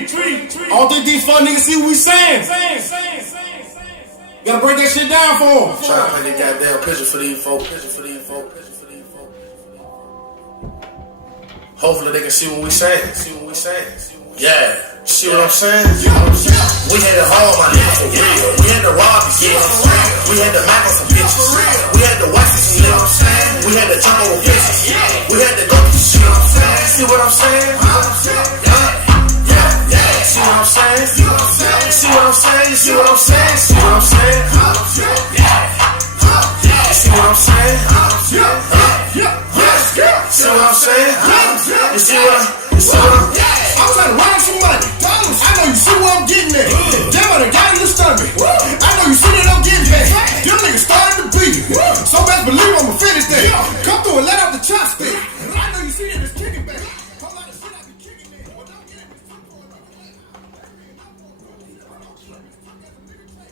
I don't think these fun niggas see what we saying. Gotta break that shit down for them. Try to paint the goddamn picture for these folks. Hopefully they can see what we saying. Yeah, see what I'm saying? We had to haul my nigga for real. We had to rob these niggas. We had to mack on some bitches. We had to wax some niggas. We had to jump over bitches. We had to go through shit. See what I'm saying? Yeah. See what I'm saying? See what I'm saying? You see what I'm saying? See what I'm saying? You see what I'm saying? See what I'm saying? You see what I'm I'm trying to rhyme some money. I know you see where I'm getting at. Damn, I done got in the stomach. I know you see that I'm getting back. Them niggas started to beat. So best believe I'ma finish that. Come through and let out the chopstick. I know you see that it's kicking back. Whole lot of shit I be kicking there.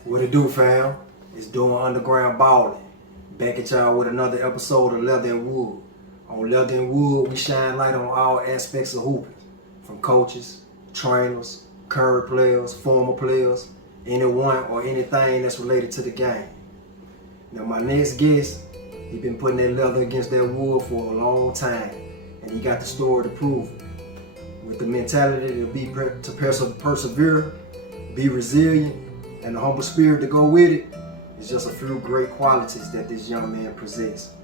What it do, fam? It's doing underground balling. Back at y'all with another episode of Leather and Wood. On Leather and Wood, we shine light on all aspects of hooping. From coaches, trainers, current players, former players, anyone or anything that's related to the game. Now my next guest, he been putting that leather against that wood for a long time, and he got the story to prove it. With the mentality to persevere, be resilient, and the humble spirit to go with it, it's just a few great qualities that this young man possesses.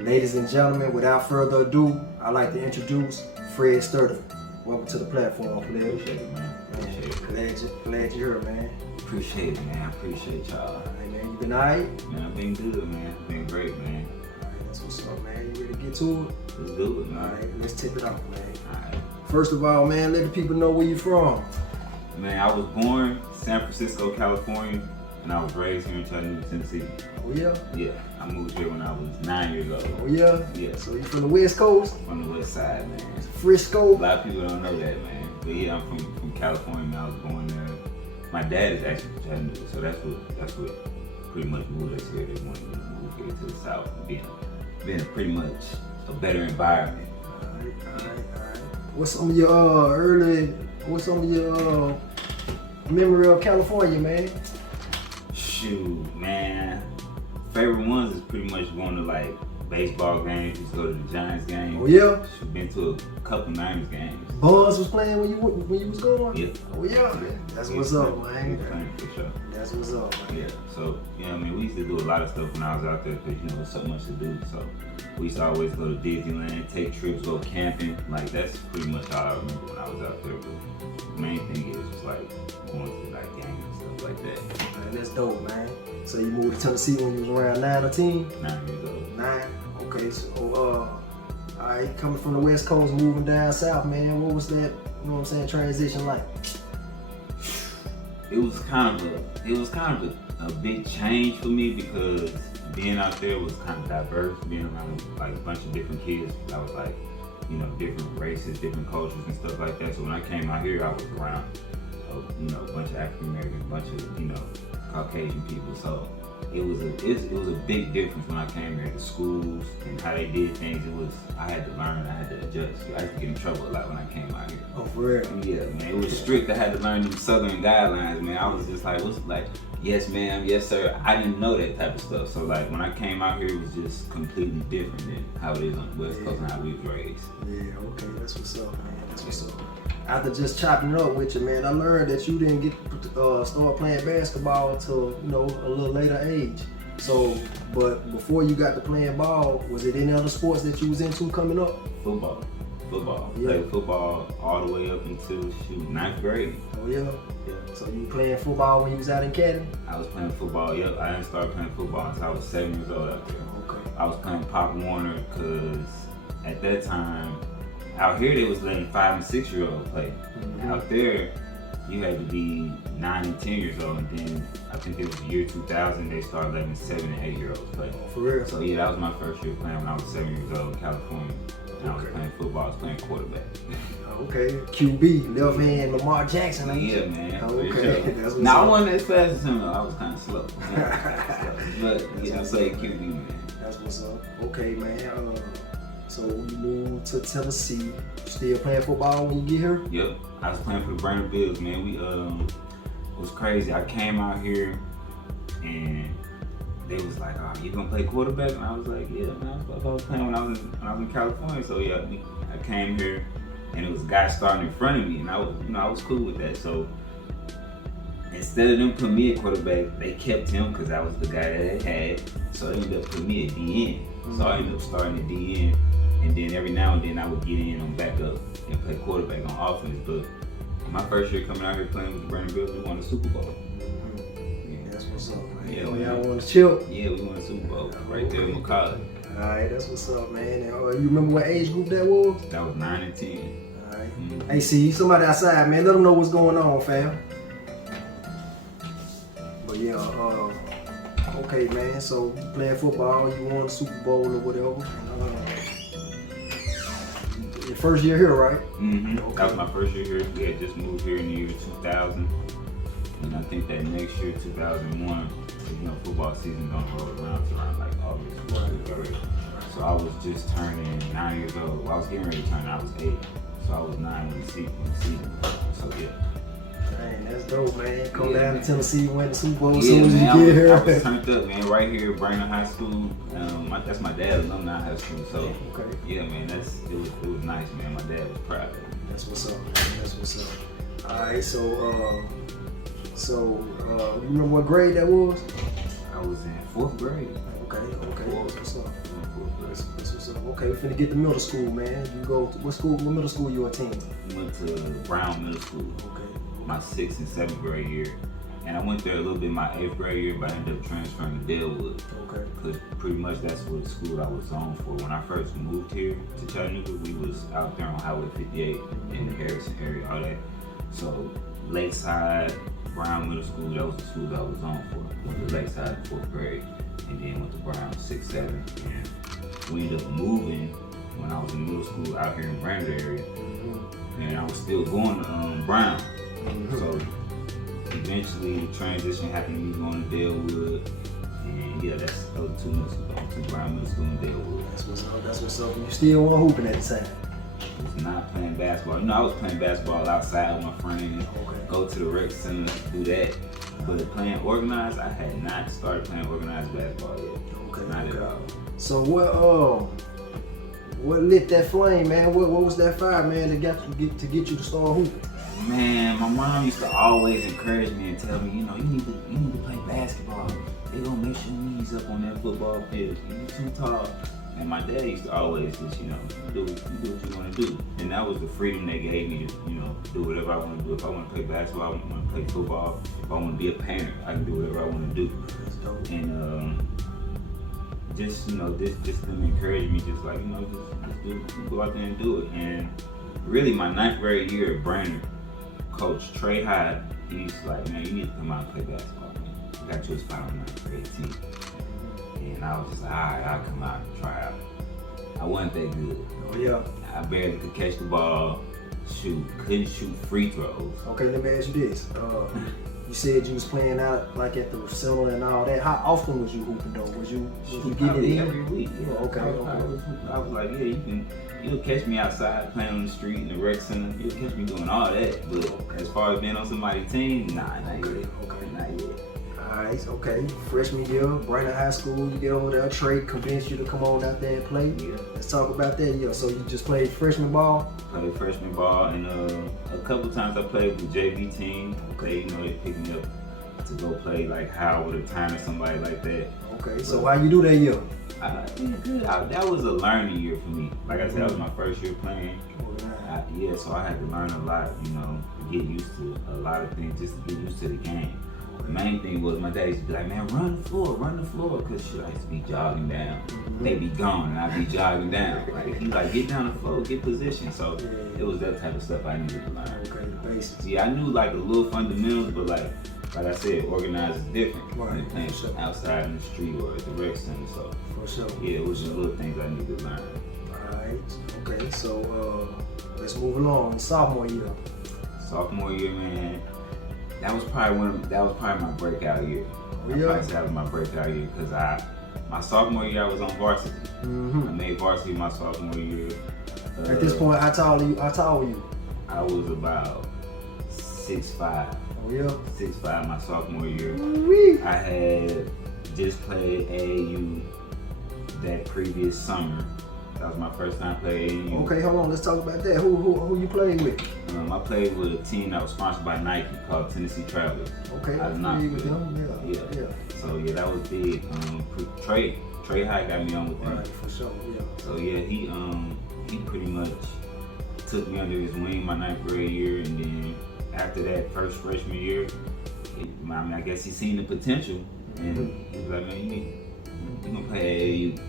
Ladies and gentlemen, without further ado, I'd like to introduce Fred Sturdivant. Welcome to the platform, Fred. Appreciate it, man. Glad you're here, man. Appreciate it, man. Appreciate y'all. Hey, man, you been alright? Man, I've been good, man. Been great, man. Alright, that's what's up, man. You ready to get to it? Let's do it, man. Alright, let's tip it off, man. Alright. First of all, man, let the people know where you from. Man, I was born in San Francisco, California, and I was raised here in Chattanooga, Tennessee. Oh, yeah? Yeah, I moved here when I was 9 years old. Oh, yeah? Yeah. So you from the West Coast? From the west side, man. Frisco? A lot of people don't know that, man. But yeah, I'm from California, man. I was born there. My dad is actually from Chattanooga, so that's what pretty much moved us here. They wanted me to move here to the South, being pretty much a better environment. Alright. What's some of your memory of California, man? Shoot, man. Favorite ones is pretty much going to like baseball games. Used to go to the Giants games. Oh yeah. Been to a couple Niners games. Buzz was playing when you was going. Yeah. Oh yeah. That's what's up, man. He was playing for sure. That's what's up, man. Yeah. So I mean, we used to do a lot of stuff when I was out there because there's so much to do. So we used to always go to Disneyland, take trips, go camping. Like that's pretty much all I remember when I was out there. But the main thing is just like going to like games and stuff like that. Man, that's dope, man. So you moved to Tennessee when you was around 9 or 10? 9 years old. 9. Okay, so alright, coming from the West Coast, moving down south, man. What was that? You know what I'm saying? Transition like? It was kind of a big change for me because being out there was kind of diverse. Being around like a bunch of different kids, I was like, different races, different cultures and stuff like that. So when I came out here, I was around, a bunch of African Americans, a bunch of Caucasian people. So it was a big difference when I came here. The schools and how they did things. I had to learn. I had to adjust. I used to get in trouble a lot when I came out here. Oh, for real? Yeah, man. It was strict. I had to learn them Southern guidelines, man. I was just like, yes, ma'am, yes, sir. I didn't know that type of stuff. So like when I came out here, it was just completely different than how it is on the West Coast and how we was raised. Yeah, okay, that's what's up, man. That's what's up. After just chopping it up with you, man, I learned that you didn't get start playing basketball until a little later age. So, but before you got to playing ball, was it any other sports that you was into coming up? Football. Yeah. Played football all the way up until 9th grade. Oh yeah. Yeah. So you playing football when you was out in Canton? I was playing football. Yep. I didn't start playing football until I was 7 years old out there. Okay. I was playing Pop Warner because at that time, out here they was letting 5 and 6 year olds play. Mm-hmm. Out there, you had to be 9 and 10 years old, and then I think it was the year 2000 they started letting 7 and 8 year olds play. Oh, for real? So yeah, that was my first year playing when I was 7 years old in California. And I was playing football. I was playing quarterback. Okay, QB, left hand, Lamar Jackson. Yeah, man. Okay, sure. Now I wasn't as fast as him though. I was kind of slow. But yeah, I played QB, man. That's what's up. Okay, man. So you moved to Tennessee. You still playing football when you get here? Yep, I was playing for the Brandon Bills, man. We it was crazy. I came out here and they was like, "Oh, you gonna play quarterback?" And I was like, "Yeah, man. I was playing when I was in California." So yeah, I came here and it was a guy starting in front of me, and I was cool with that. So instead of them putting me at quarterback, they kept him because I was the guy that they had. So they ended up putting me at DN. So I ended up starting at DN, and then every now and then I would get in on backup and play quarterback on offense. But my first year coming out here playing with the Brandon Bills, we won the Super Bowl. Yeah, that's what's up, man. Yeah, Y'all won the chip? Yeah, we won the Super Bowl right there in McCall. Alright, that's what's up, man. And, you remember what age group that was? That was 9 and 10. Alright. Mm-hmm. Hey, see, somebody outside, man. Let them know what's going on, fam. But yeah, okay, man. So you playing football, you won the Super Bowl or whatever. Your first year here, right? Mm-hmm. Okay. That was my first year here. We had just moved here in the year 2000. And I think that next year, 2001, football season don't roll around till around like August. So I was just turning 9 years old. Well, I was getting ready to turn. I was 8. So I was 9 when the season. So yeah. Dang, that's dope, man. Come Yeah, down man. to Tennessee, win the Super Bowl as Yeah, soon as man, you get here. I was turned up, man. Right here at Brandon High School. That's my dad's alumni high school. So Okay. yeah, man. It was nice, man. My dad was proud of me. That's what's up, man. That's what's up. Alright, so you remember what grade that was? I was in 4th grade. Okay, that's what's up. Fourth grade. That's what's up. Okay, we finna get to middle school, man. You go to what middle school you attend? Went to Brown Middle School. Okay. My 6th and 7th grade year. And I went there a little bit my 8th grade year, but I ended up transferring to Delwood. Okay. Because pretty much that's what the school I was on for. When I first moved here to Chattanooga, we was out there on Highway 58 in the Harrison area, all that. So Lakeside, Brown Middle School, that was the school that I was on for. Went to Lakeside in 4th grade, and then went to Brown 6th, 7th. And we ended up moving when I was in middle school out here in Brandon area. And I was still going to Brown. So eventually the transition happened to me going to Delwood. And yeah, that's those two middle schools. I went to Brown Middle School in Delwood. That's what's up. You still want hooping at the time? I was not playing basketball. I was playing basketball outside with my friends. Okay. Go to the rec center, do that. But playing organized, I had not started playing organized basketball yet. Okay. Not at all. So what lit that flame, man? What was that fire, man, to get you to start hooping? Man, my mom used to always encourage me and tell me, you need to play basketball. They gonna make your knees up on that football field. You're too tall. And my dad used to always just, do what you want to do. And that was the freedom they gave me to, do whatever I want to do. If I want to play basketball, I want to play football. If I want to be a parent, I can do whatever I want to do. And just them encourage me, just like, just go out there and do it. And really, my 9th grade year at Brandon, Coach Trey Hyde, he's like, man, you need to come out and play basketball, man. I got you a spot on the 9th grade team. And I was just like, all right, I'll come out and try out. I wasn't that good. Oh yeah. I barely could catch the ball, couldn't shoot free throws. Okay, let me ask you this. You said you was playing out like at the center and all that. How often was you hooping though? Was you getting it in? Every week. Yeah. Okay. I was like, yeah, you'll catch me outside playing on the street in the rec center. You'll catch me doing all that. But as far as being on somebody's team, nah, not yet. Okay. Not yet. Alright, okay. Freshman year, Brandon High School, you get over there, Trey convinced you to come on out there and play. Yeah. Let's talk about that. Yeah, so you just played freshman ball? Played freshman ball, and a couple times I played with the JV team. They picked me up to go play like Howard or Tyne or somebody like that. Okay, so how you do that year? I did good. That was a learning year for me. Like I said, that was my first year playing. So I had to learn a lot, get used to a lot of things, just to get used to the game. The main thing was my dad used to be like, man, run the floor, because I used to be jogging down. They be gone and I'd be jogging down. Like, he get down the floor, get position. So it was that type of stuff I needed to learn. Okay, the basics. Yeah, I knew like the little fundamentals, but like I said, organized is different than playing outside in the street or at the rec center. So for sure. Yeah, it was just little things I needed to learn. Alright, okay, so let's move along. Sophomore year. Sophomore year, man. That was probably my breakout year. Yeah. I probably say that was my breakout year because I my sophomore year I was on varsity. I made varsity my sophomore year. At this point, how tall are you? I was about 6'5". Oh yeah. 6'5" my sophomore year. Wee. I had just played AAU that previous summer. That was my first time playing AAU. Okay, hold on. Let's talk about that. Who you playing with? I played with a team that was sponsored by Nike called Tennessee Travelers. Okay, Out of with Knoxville. them. Yeah. So yeah, that was big. Trey High got me on with them. Right, for sure. Yeah. So yeah, he pretty much took me under his wing my 9th grade year, and then after that first freshman year, I guess he seen the potential, and he was like, man, you gonna play AAU.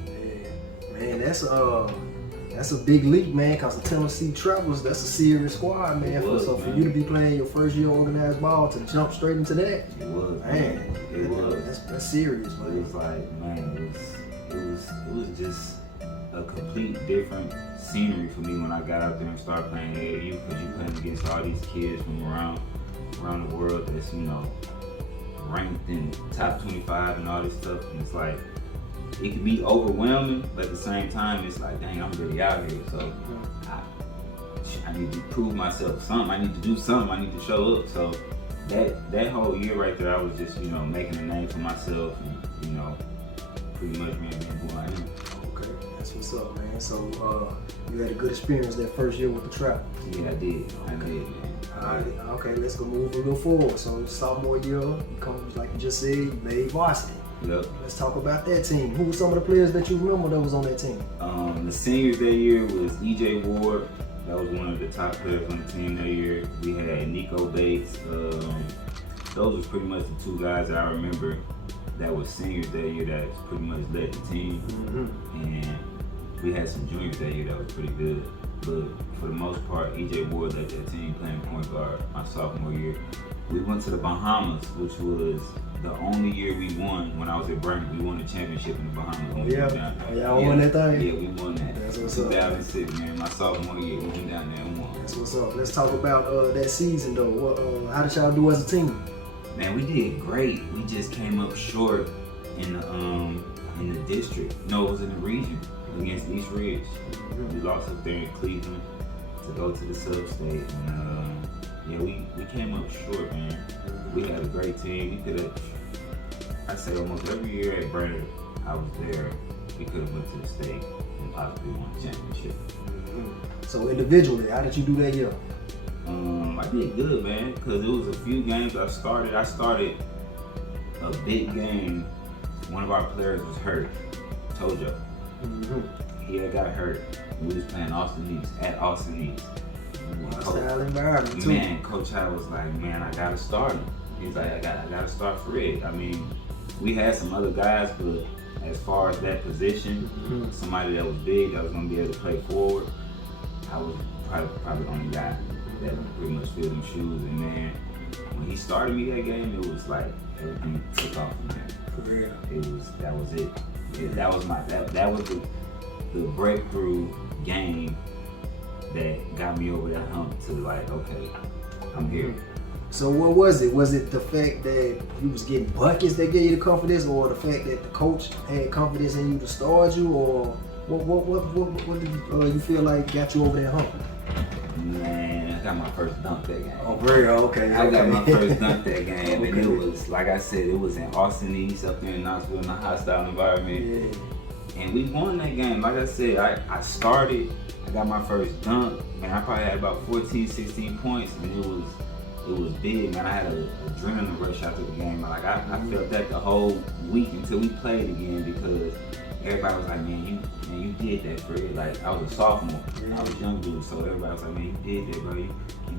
Man, that's a big leap, man, because the Tennessee Travelers, that's a serious squad, man. So for you to be playing your first year organized ball to jump straight into that, it was, man. It was. That's serious, man. It was like, man, it was just a complete different scenery for me when I got out there and started playing AAU, because you playing against all these kids from around the world that's, ranked in top 25 and all this stuff, and it's like, it can be overwhelming, but at the same time, it's like, dang, I'm really out here, so I need to prove myself something. I need to do something. I need to show up. So that whole year right there, I was just, making a name for myself, and, pretty much, man, being who I am. Okay, that's what's up, man. So you had a good experience that first year with the Travelers. Yeah, I did. I did, man. All right, okay, let's go move a little forward. So sophomore year, you come, like you just said, you made varsity. Yep. Let's talk about that team. Who were some of the players that you remember that was on that team? The seniors that year was E.J. Ward. That was one of the top players on the team that year. We had Nico Bates. Those was pretty much the two guys that I remember that was seniors that year that pretty much led the team. And we had some juniors that year that was pretty good. But for the most part, E.J. Ward led that team playing point guard my sophomore year. We went to the Bahamas, which was the only year we won when I was at Brandon. We won the championship in the Bahamas. When we went down there. Y'all won that thing? Yeah, we won that. That's what's 2006, man. My sophomore year, we went down there and won. That's what's up. Let's talk about that season, though. How did y'all do as a team? Man, we did great. We just came up short in the district. No, it was in the region against East Ridge. We lost up there in Cleveland to go to the sub-state. And yeah, we came up short, man. We had a great team. We could have, I'd say almost every year at Brandon, I was there. We could have went to the state and possibly won the championship. So individually, how did you do that year? I did good, man, because it was a few games I started. I started a big game. One of our players was hurt, Tojo. He had got hurt. We was playing Austin East, at Austin East. Hostile environment too. Man, Coach High was like, man, I gotta start him. He's like, I gotta start Fred. I mean, we had some other guys, but as far as that position, somebody that was big, that was gonna be able to play forward, I was probably the only guy that pretty much filled them shoes. And man, when he started me that game, it was like everything took off from there. For real. That was it. Yeah, that was the breakthrough game that got me over that hump to like, okay, I'm here. So what was it? Was it the fact that you was getting buckets that gave you the confidence, or the fact that the coach had confidence in you to start you, or what did you feel like got you over that hump? Man, I got my first dunk that game. Oh, very okay. I got my first dunk that game, and it was, like I said, it was in Austin East up there in Knoxville in a hostile environment. Yeah. And we won that game. Like I said, I started, I got my first dunk, man, I probably had about 14, 16 points, and it was big, man. I had an adrenaline rush after the game. Like I felt that the whole week until we played again, because everybody was like, man, you did that, Fred. Like, I was a sophomore. I was a young dude, so everybody was like, man, you did that, bro. You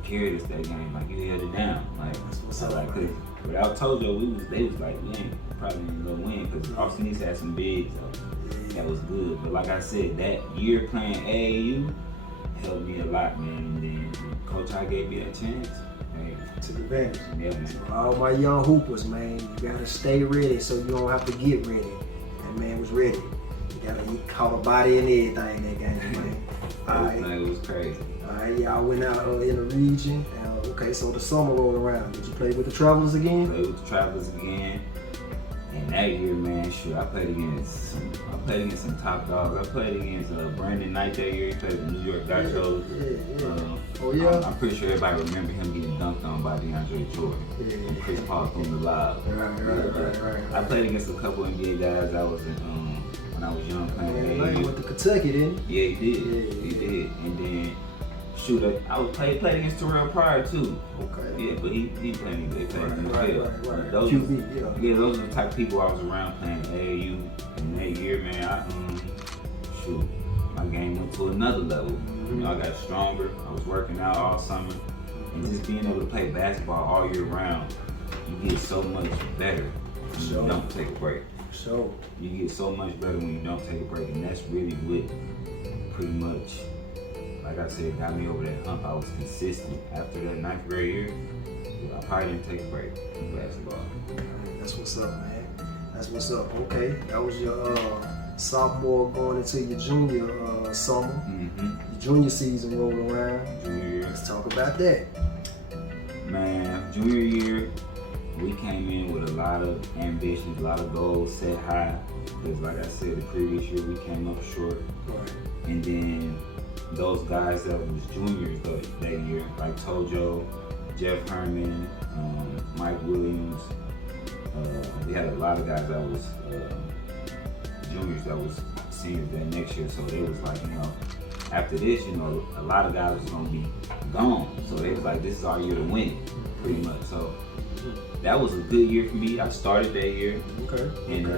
carried us that game. Like, you held it down. Like, so like, cause without Tojo, they was like, we ain't probably ain't gonna win, because Austin East had some bigs, so that was good. But like I said, that year playing AAU helped me a lot, man. And then Coach I gave me that chance. Hey, Took advantage. yeah, man. So all my young hoopers, man, you gotta stay ready so you don't have to get ready. That man was ready. He caught a body and everything that game, man. It was crazy. Alright, y'all went out in the region. Okay, so the summer rolled around. Did you play with the Travelers again? Played with the Travelers again. And that year, man, shoot, I played against some top dogs. I played against Brandon Knight that year. He played the New York Gauchos. Oh yeah. I'm pretty sure everybody remember him getting dunked on by DeAndre Jordan. And Chris Paul from the live. Right. I played against a couple NBA guys. I was in when I was young playing. Yeah, he went to Kentucky, didn't he? Yeah, he did. He did. And then shoot, I was played against Terrell Pryor too. Okay. Yeah, but he played in the field. Right. Those, QB, yeah, those are the type of people I was around playing AAU. And that year, man, shoot, my game went to another level. You know, I got stronger. I was working out all summer, and just being able to play basketball all year round, you get so much better when you don't take a break. You get so much better when you don't take a break, and that's really what pretty much, like I said, got me over that hump. I was consistent. After that 9th grade year, I probably didn't take a break in basketball. That's what's up, man. That's what's up. Okay, that was your sophomore going into your junior summer. Your junior season rolled around. Junior year. Let's talk about that. Man, junior year, we came in with a lot of ambitions, a lot of goals set high. Because like I said, the previous year we came up short. Right. And then those guys that was juniors that year, like Tojo, Jeff Herman, Mike Williams, we had a lot of guys that was juniors that was seniors that next year. So they was like, you know, after this, you know, a lot of guys was gonna be gone. So they was like, this is our year to win, pretty much. So that was a good year for me. I started that year. Okay. And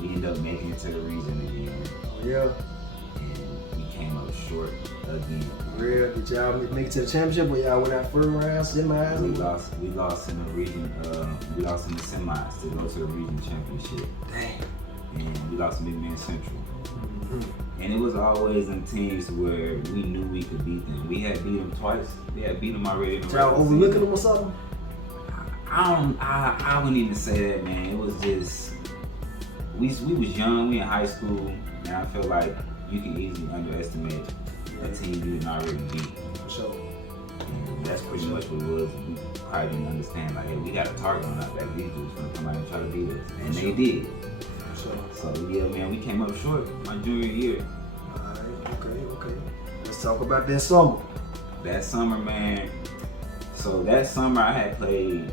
we ended up making it to the region again. Oh yeah. And we came up short again. Real? Did y'all make it to the championship or y'all went out first round, semis? We lost in the region. We lost in the semis to go to the region championship. Dang. And we lost to Big Man Central. And it was always in teams where we knew we could beat them. We had beat them twice. We had beat them already. In the y'all overlooking them or something? I wouldn't even say that, man. It was just we was young. We in high school, and I feel like you can easily underestimate a team you didn't already beat. For sure. And that's pretty much what it was. We probably didn't understand, like, hey, we got a target on our back. These dudes gonna come out and try to beat us, and they did. So yeah, man, we came up short my junior year. Alright, okay. Let's talk about that summer. That summer, man. So that summer I had played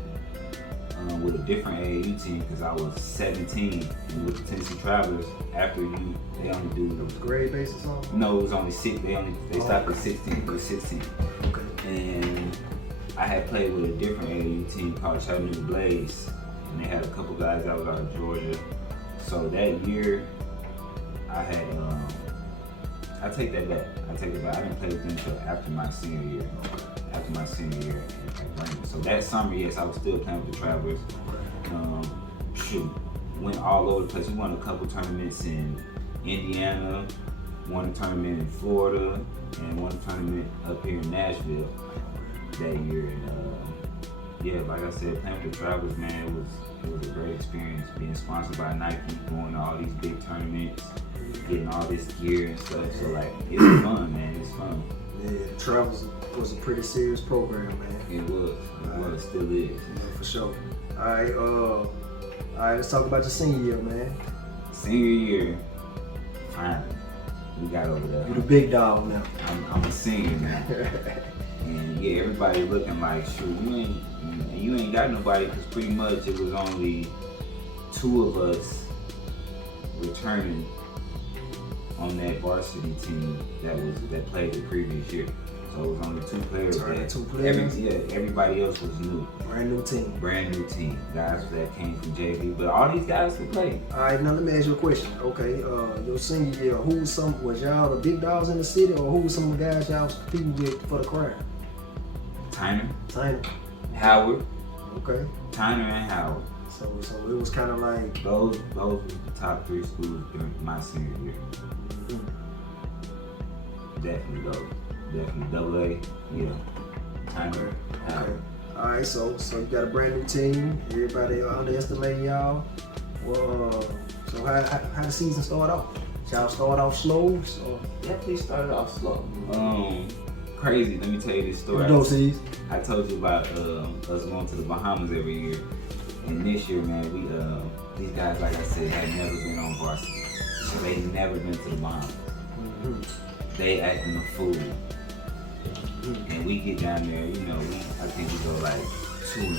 with a different AAU team because I was 17, and with the Tennessee Travelers, after they only do. It was grade based or something? No, it was only 6. They stopped at 16. It was 16. Okay. And I had played with a different AAU team called Chattanooga Blaze, and they had a couple guys that was out of Georgia. So that year, I had, I take that back. I didn't play with them until after my senior year. After my senior year at Brandon. So that summer, yes, I was still playing with the Travelers. Went all over the place. We won a couple tournaments in Indiana, won a tournament in Florida, and won a tournament up here in Nashville that year. And yeah, like I said, playing with the Travelers, man, it was a great experience. Being sponsored by Nike, going to all these big tournaments, getting all this gear and stuff. So like, it's fun, man. It's fun. Yeah, Travels was a pretty serious program, man. It was. It still is. Yeah, for sure. All right, let's talk about your senior year, man. Senior year, finally, we got over there. You the big dog now. I'm a senior now. And yeah, everybody looking like, shoot, you ain't got nobody, because pretty much it was only 2 of us returning on that varsity team that played the previous year. So it was only 2 players. 2 players? Everybody else was new. Brand new team. Guys that came from JV, but all these guys could play. All right, now let me ask you a question. Okay, your senior year, was y'all the big dogs in the city, or who was some of the guys y'all was competing with for the crown? Tyner. Howard. Okay. Tyner and Howard. So it was kind of like those were the top 3 schools during my senior year. Definitely those. Definitely AA. Yeah. Tyner. Howard. All right, so you got a brand new team. Everybody underestimating y'all. Well, so how the season start off? Y'all start off slow? So definitely started off slow. Crazy. Let me tell you this story. I told you about us going to the Bahamas every year. And this year, man, these guys, like I said, had never been on varsity. So they never been to the mountains. They acting a fool. And we get down there, you know, I think we go like 2 and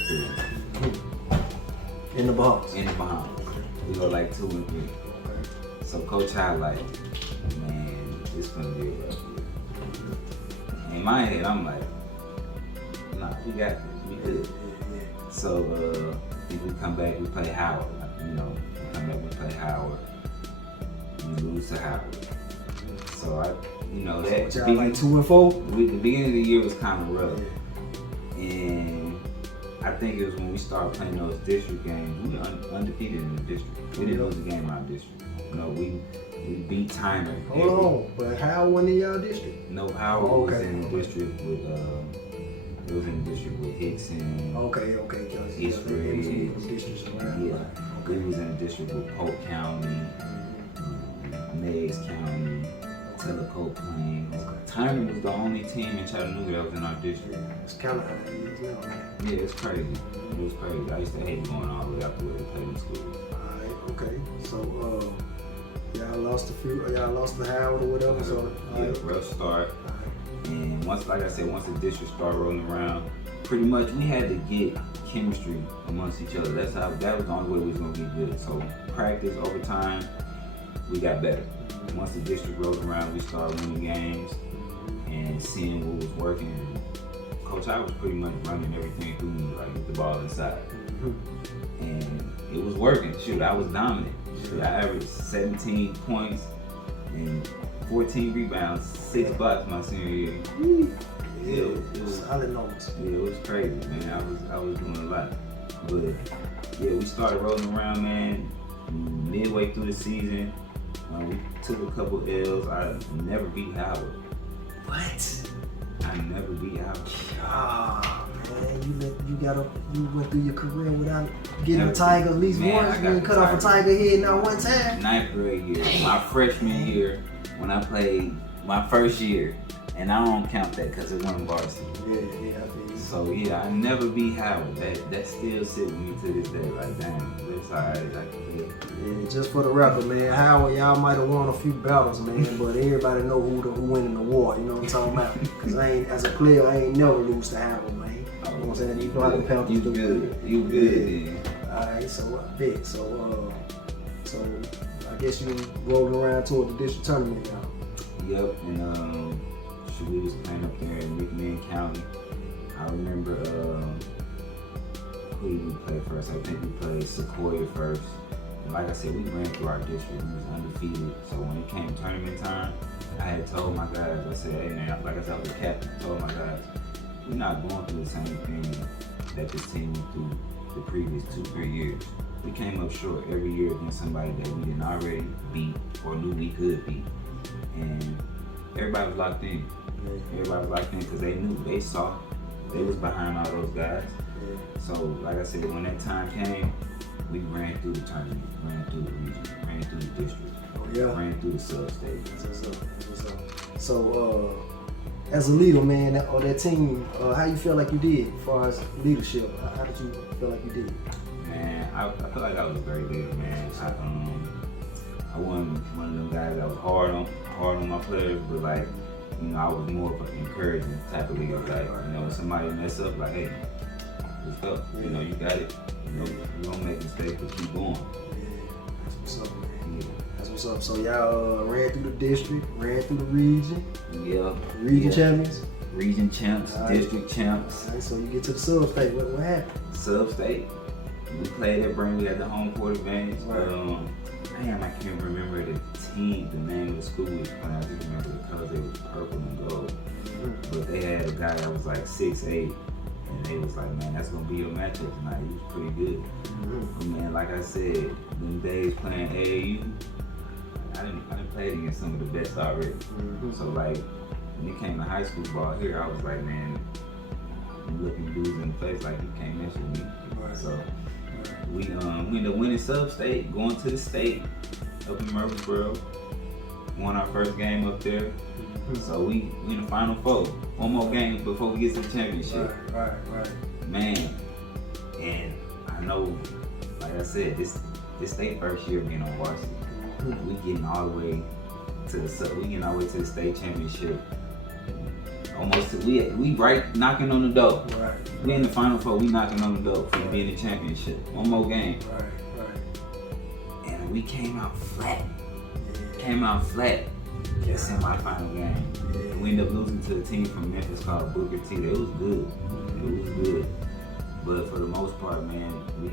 3. In the Bahamas. In the Bahamas. We go like 2 and 3. So Coach High like, man, this gonna be a rough year. In my head, I'm like, nah, we got this, we good. So if we come back, we play Howard. You know, we come back, we play Howard. We lose to Howard. So you know, that y'all like 2 and 4? The beginning of the year was kind of rough. And I think it was when we started playing those district games. We were undefeated in the district. We didn't lose a game in our district. No, we beat Tyner. Hold on, but Howard wasn't in y'all district? No, Howard was in the district with it was in the district with Hickson. Okay. East Ridge. Districts around. Yeah. We was in the district with Polk County, Meigs County, Tellicoe Plains. Tyner was the only team in Chattanooga that was in our district. It's kind of how it is now, man. Yeah, it's crazy. It was crazy. I used to hate going all the way out to where they played in schools. Alright, okay. So, y'all lost to Howard or whatever. So, Rough start. And once the district started rolling around, pretty much we had to get chemistry amongst each other. That was the only way we was gonna get good. So practice over time, we got better. Once the district rolled around, we started winning games and seeing what was working. Coach I was pretty much running everything through me, like with the ball inside. And it was working. Shoot, I was dominant. Shoot, I averaged 17 points and 14 rebounds, 6 blocks my senior year. Yeah, it was solid numbers. Yeah, it was crazy, man. I was doing a lot. But yeah, we started rolling around, man. Midway through the season, we took a couple L's. I never beat Howard. What? I never beat Howard. Ah, man, you went through your career without getting a tiger at least once. You didn't cut off a tiger head not one time. 9th grade year, my freshman year, when I played my first year, and I don't count that because it wasn't varsity. Yeah, I feel you. So yeah, I never beat Howard. That still sits with me to this day. Like damn, that's alright. Yeah, just for the record, man, Howard, y'all might have won a few battles, man, but everybody know who win in the war. You know what I'm talking about? Because as a player, I ain't never lose to Howard, man. You know what I'm saying? You know how the Panthers do. You good. Yeah. All right, so I bet. So I guess you rolling around toward the district tournament now. Yep, and we was playing up there in McMinn County. I remember who did we play first? I think we played Sequoia first. And like I said, we ran through our district. We was undefeated. So when it came tournament time, I had told my guys, I said, hey man, like I said, I was the captain. I told my guys, we're not going through the same thing that this team went through the previous 2-3 years. We came up short every year against somebody that we didn't already beat or knew we could beat. And everybody was locked in. Everybody was locked in because they knew, they saw, they was behind all those guys. So, like I said, when that time came, we ran through the tournament, ran through the region, ran through the district, ran through the sub-state. So, as a leader, man, or that team, how you feel like you did as far as leadership? How did you feel like you did? Man, I feel like I was a great leader, man. I wasn't one of them guys that was hard on my players, but like, you know, I was more of an encouraging type of leader. Like, you know, when somebody mess up, like, hey, what's up? You know, you got it. You know, you don't make mistakes, but keep going. That's what's up, man. That's what's up. So y'all ran through the district, ran through the region. Yeah. Region champions. Region champs, district champs. All right, so you get to the sub-state. What happened? Sub-state. We played at Burnley at the home court advantage. Right. Damn, I can't remember the team, the name of the school we was playing. I just remember the colors, it was purple and gold. But they had a guy that was like 6'8", and they was like, man, that's gonna be your matchup tonight. He was pretty good. But man, like I said, them days playing AAU, I didn't play against some of the best already. So like, when it came to high school ball here, I was like, man, I'm looking dudes in the face like you can't mess with me. So we ended up winning sub-state, going to the state up in Murfreesboro. Won our first game up there. So we in the Final Four. One more game before we get to the championship. Right. Man, and I know, like I said, this their first year being on varsity. We getting all the way to the state championship. Almost we right knocking on the door. Right. We in the Final Four. We knocking on the door for being in the championship. One more game. Right. And we came out flat. Yeah. Came out flat. The semifinal game. Yeah. And we ended up losing to a team from Memphis called Booker T. It was good. It was good. But for the most part, man, we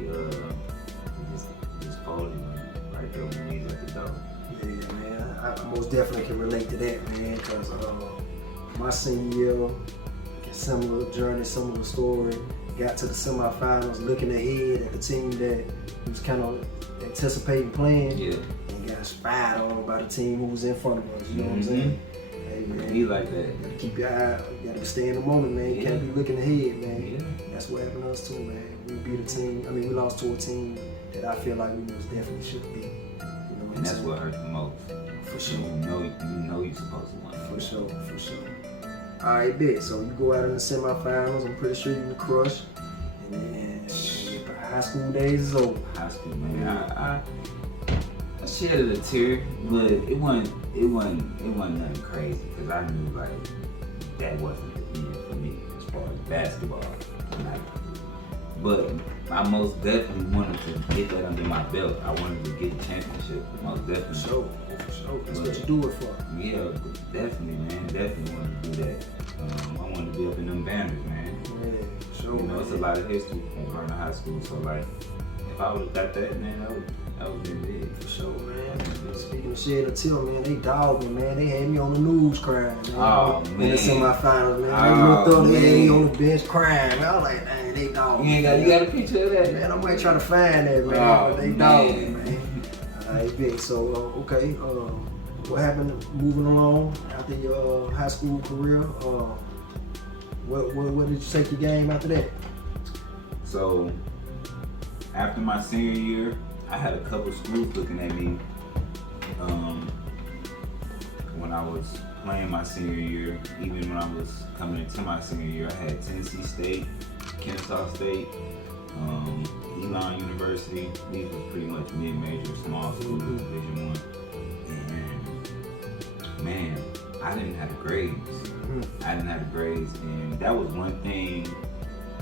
just folded right there when we was at the door. Yeah, man. I most definitely can relate to that, man, because my senior year, similar journey, similar story. Got to the semifinals, looking ahead at the team that was kind of anticipating playing, and got spied on by the team who was in front of us. You know what I'm saying? Hey, man, Be like that. keep your eye. You gotta stay in the moment, man. You can't be looking ahead, man. Yeah. That's what happened to us too, man. We beat a team. I mean, we lost to a team that I feel like we most definitely should be. You know what And that's what hurt the most. For sure. You know you're supposed to win. For sure. All right, bet. So you go out in the semifinals. I'm pretty sure you can crush. And then the high school days is over. High school, man. I shedded a tear, but it wasn't nothing crazy because I knew like that wasn't the end for me as far as basketball. But I most definitely wanted to get that under my belt. I wanted to get the championship. Most definitely. For sure. That's what you do it for. Yeah, definitely, man. Definitely wanted to do that. I wanted to be up in them banners, man. Yeah, sure. You know, it's a lot of history from Vernon High School. So like, if I would have got that, man, that would have been big. For sure, man. Speaking of shed a tear, man, they dogged me, man. They had me on the news crying, man. Oh, In man. the semifinals, man. Oh, They looked up, they had me man. on the bench crying. I was like, dang, they dogged me. You got a picture of that? Man, I might try to find that, man. Oh, But they dogged me, man. All right, big. So, okay. What happened moving along after your high school career? What did you take your game after that? So, after my senior year, I had a couple schools looking at me when I was playing my senior year. Even when I was coming into my senior year, I had Tennessee State, Kennesaw State, Elon University. These were pretty much mid-major, small schools, Division I. And man, I didn't have the grades. And that was one thing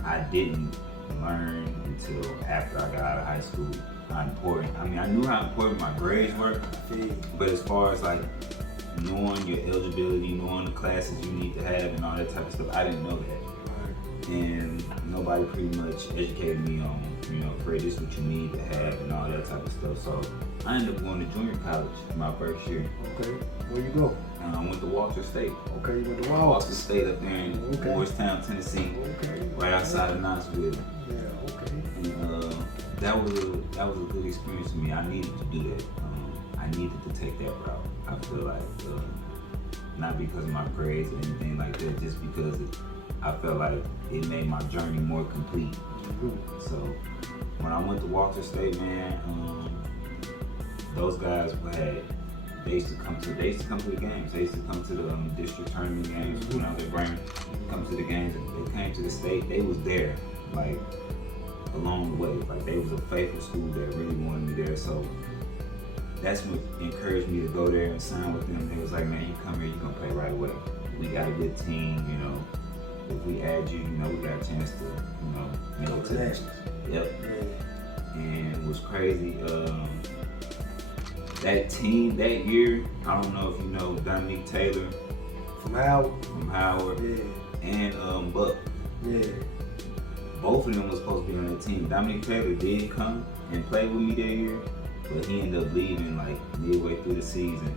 I didn't learn until after I got out of high school. How important. I mean, I knew how important my grades were, but as far as like knowing your eligibility, knowing the classes you need to have and all that type of stuff, I didn't know that. And nobody pretty much educated me on, Fred, this is what you need to have and all that type of stuff. So I ended up going to junior college in my first year. Okay. Where you go? I went to Walter State. Okay, you went to Walter Walter. State up there in Morristown, Tennessee, right outside of Knoxville. Yeah, okay. And that was a good experience for me. I needed to do that. I needed to take that route. I feel like not because of my grades or anything like that, just because I felt like it made my journey more complete. So when I went to Walter State, man, those guys they used to come to the games. They used to come to the district tournament games when I was at Brandon. Come to the games. They came to the state. They was there, like along the way. Like they was a faithful school that really wanted me there. So that's what encouraged me to go there and sign with them. They was like, man, you come here, you gonna play right away. We got a good team, If we add you, we got a chance to, make it to the nationals. Yep. Yeah. And what's crazy, that team that year, I don't know if you know Dominique Taylor From Howard. Yeah. And Buck. Yeah. Both of them was supposed to be on that team. Dominique Taylor did come and play with me that year, but he ended up leaving like midway through the season.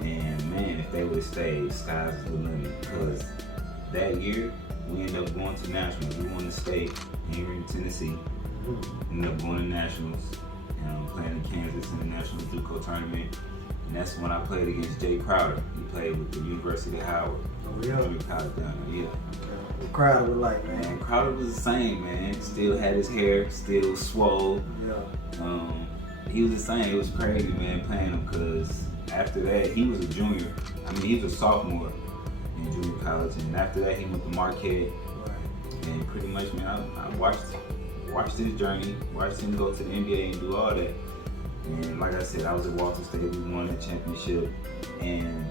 And man, if they would have stayed, sky's the limit. Because that year, we ended up going to nationals. We won the state here in Tennessee. Ended up going to nationals. Playing in Kansas in the National JUCO tournament. And that's when I played against Jay Crowder. He played with the University of Howard. Oh, yeah? Junior college down there, yeah. What Crowder was like, man? Man, Crowder was the same, man. Still had his hair, still swole. Yeah. He was the same. It was crazy, man, playing him, because after that, he was a junior. I mean, he was a sophomore in junior college. And after that, he went to Marquette. Right. And pretty much, man, I watched watched his journey, watched him go to the NBA and do all that. And like I said, I was at Walton State. We won the championship, and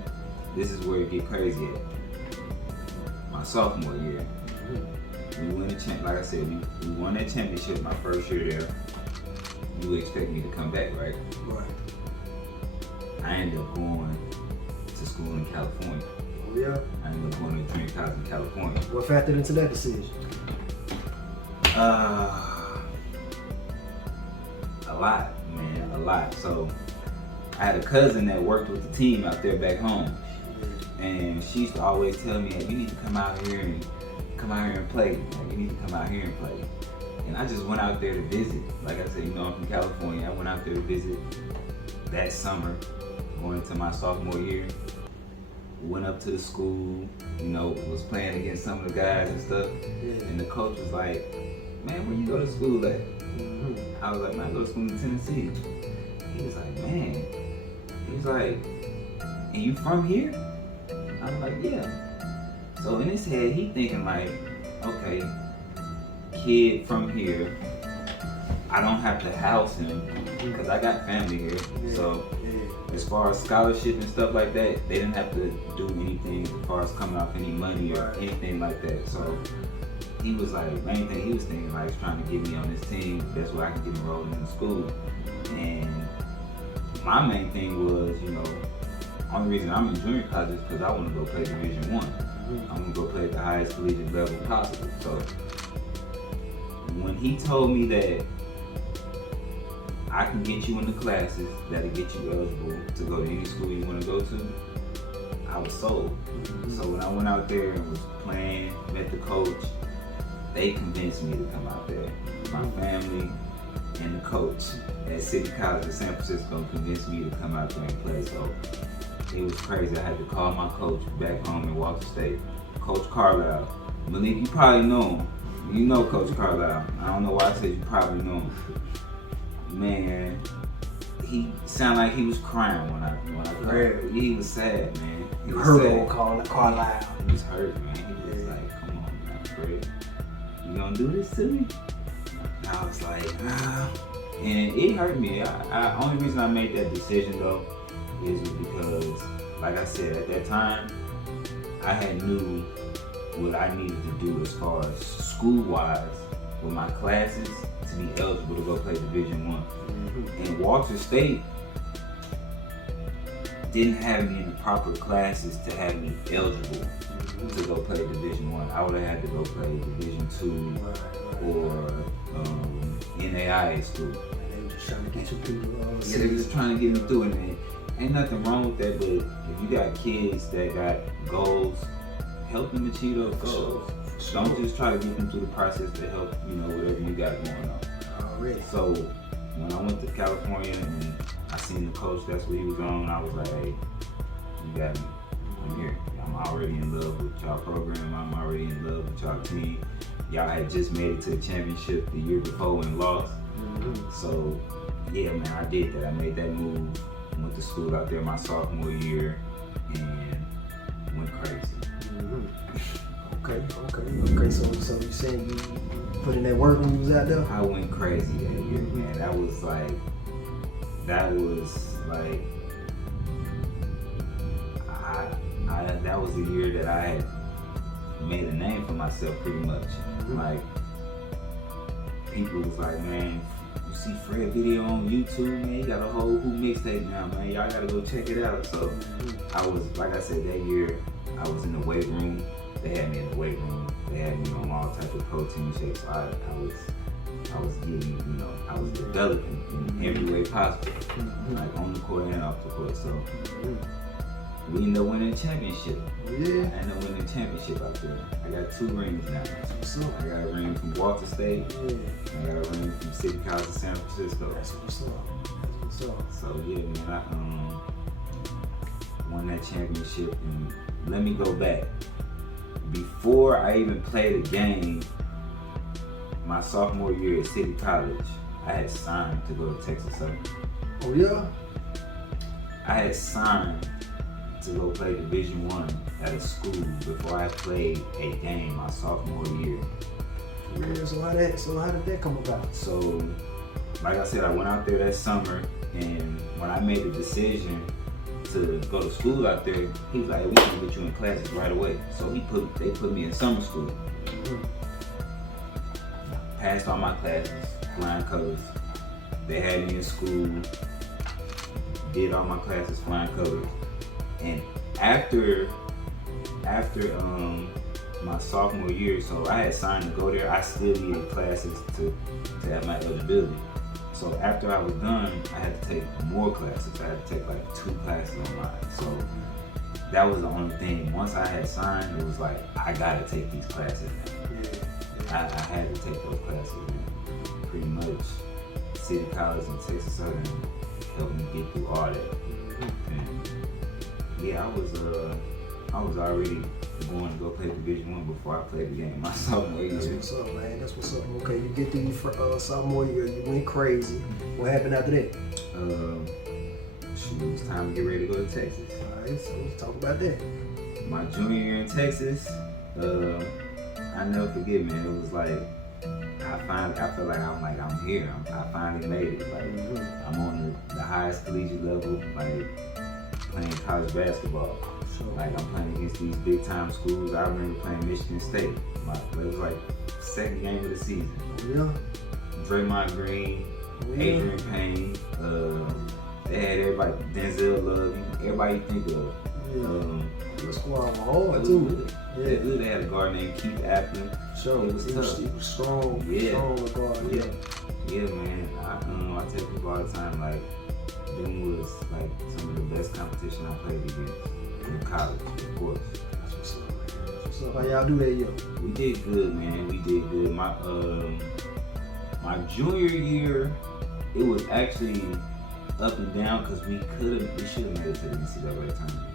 this is where it get crazy at. My sophomore year, we won the like I said, we won that championship my first year there. You would expect me to come back, right? Right. I ended up going to school in California. Oh yeah. I ended up going to junior college in California. What factored into that decision? A lot, man, a lot. So I had a cousin that worked with the team out there back home, and she used to always tell me, hey, you need to come out here and play. Like, you need to come out here and play. And I just went out there to visit. Like I said, you know, I'm from California. I went out there to visit that summer, going into my sophomore year. Went up to the school, you know, was playing against some of the guys and stuff. Yeah. And the coach was like, man, where you go to school at? I was like, man, I go to school in Tennessee. He was like, man. He was like, and you from here? I was like, yeah. So in his head, he thinking like, okay, kid from here, I don't have to house him because I got family here. So as far as scholarship and stuff like that, they didn't have to do anything as far as coming off any money or anything like that. So he was like, main thing he was thinking like is trying to get me on this team. That's where I can get enrolled in the school. And my main thing was, you know, only reason I'm in junior college is because I want to go play Division I. I'm gonna go play at the highest collegiate level possible. So when he told me that I can get you in the classes that'll get you eligible to go to any school you want to go to, I was sold. So when I went out there and was playing, met the coach, they convinced me to come out there. My family and the coach at City College in San Francisco convinced me to come out there and play. So it was crazy. I had to call my coach back home in Walton State, Coach Carlisle. Malik, you probably know him. You know Coach Carlisle. I don't know why I said you probably know him. Man, he sounded like he was crying when I called. He was sad, man. He was Hurt sad. on calling Carlisle. He was hurt, man. He was like, come on, man, Fred. You gonna do this to me? And I was like, ah. And it hurt me. Only reason I made that decision though is because, like I said, at that time, I had knew what I needed to do as far as school-wise with my classes to be eligible to go play Division I. And Walton State didn't have me in the proper classes to have me eligible to go play Division I. I would have had to go play Division II or NAIA school. They were just trying to get you through the Yeah, they just trying to get me through it, man. Ain't nothing wrong with that, but if you got kids that got goals, help them achieve those goals. Don't just try to get them through the process to help, you know, whatever you got going on. Already. So when I went to California and I seen the coach, that's what he was on, I was like, hey, you got me. I'm here. I'm already in love with y'all program. I'm already in love with y'all team. Y'all had just made it to the championship the year before and lost. So yeah, man, I did that. I made that move. Went to school out there my sophomore year and went crazy. Okay. So you saying you put in that work when you was out there? I went crazy that year, man. That was like that was the year that I had made a name for myself pretty much. Like people was like, man, you see Fred video on YouTube, man, you got a whole Who mixtape now, man. Y'all gotta go check it out. So I was, like I said, that year I was in the weight room. They had me in the weight room. They had me on all types of protein shakes. So I was getting, you know, I was developing in every way possible, like on the court and off the court. So we ended up winning a championship. I ended up winning a championship out there. I got 2 rings now. I got a ring from Walton State. I got a ring from City College of San Francisco. That's what's up. So yeah, man, I won that championship. And let me go back. Before I even played a game, my sophomore year at City College, I had signed to go to Texas Southern. Oh yeah? I had signed to go play Division I at a school before I played a game my sophomore year. Yeah, so how did that come about? So, like I said, I went out there that summer, and when I made the decision to go to school out there, he was like, hey, we can get you in classes right away. So they put me in summer school. Passed all my classes, flying colors. They had me in school, did all my classes, flying colors. And after my sophomore year, so I had signed to go there, I still needed classes to have my eligibility. So after I was done, I had to take more classes. I had to take like 2 classes online. So that was the only thing. Once I had signed, it was like, I gotta take these classes now. I had to take those classes, man. Pretty much. City College in Texas Southern helped me get through all that. And yeah, I was already going to go play Division I before I played the game my sophomore year. That's what's up, man. That's what's up. Okay, you get through your sophomore year, you went crazy. What happened after that? Shoot, it was time to get ready to go to Texas. All right, so let's talk about that. My junior year in Texas, I never forget, man. It was like I feel like I'm here. I finally made it. Like I'm on the highest collegiate level, like playing college basketball. Like I'm playing against these big time schools. I remember playing Michigan State. It was like second game of the season. Yeah. Draymond Green, Adrian Payne. They had everybody. Denzel Love. Everybody you think of. The squad was hard too. Yeah. They had a guard named Keith Apton. Sure. It was tough. He was strong. Yeah. Strong guard. Yeah. Yeah, man. I tell people all the time, like, them was like some of the best competition I played against in college, of course. That's what's up, man. That's what's up. How y'all do that, yo? We did good, man. We did good. My junior year, it was actually up and down because we should have made it to the NCAA tournament.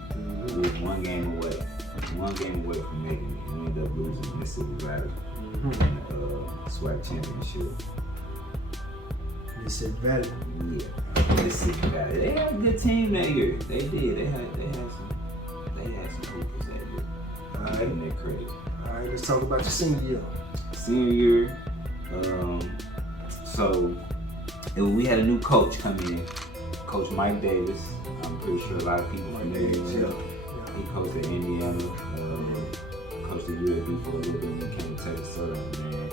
We was one game away from making it. We ended up losing Mississippi Valley in the SWAC championship. Mississippi Valley. Yeah, Mississippi Valley. They had a good team that year. They did. They had some hoopers that year. All right. Give them their credit. All right, let's talk about your senior year. Senior year, so we had a new coach come in, Coach Mike Davis. I'm pretty sure a lot of people familiar with him. He coached at Indiana, coached at UAB for a little bit, and then came to Texas Southern. Man,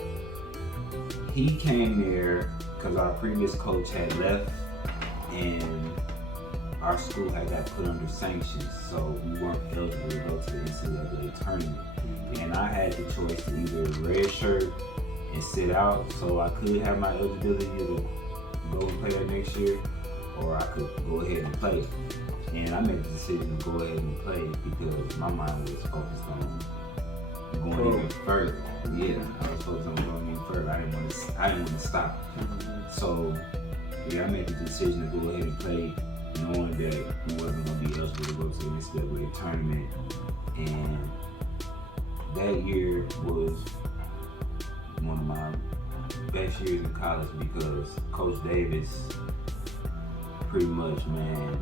he came there because our previous coach had left, and our school had got put under sanctions, so we weren't eligible to go to the NCAA tournament. And I had the choice to either redshirt and sit out, so I could have my eligibility to go and play that next year, or I could go ahead and play. And I made the decision to go ahead and play because my mind was focused on going even further. Yeah, I was focused on going even further. I didn't want to stop. So yeah, I made the decision to go ahead and play, knowing that we wasn't going to be eligible to go to the NCAA tournament. And that year was one of my best years in college because Coach Davis pretty much, man,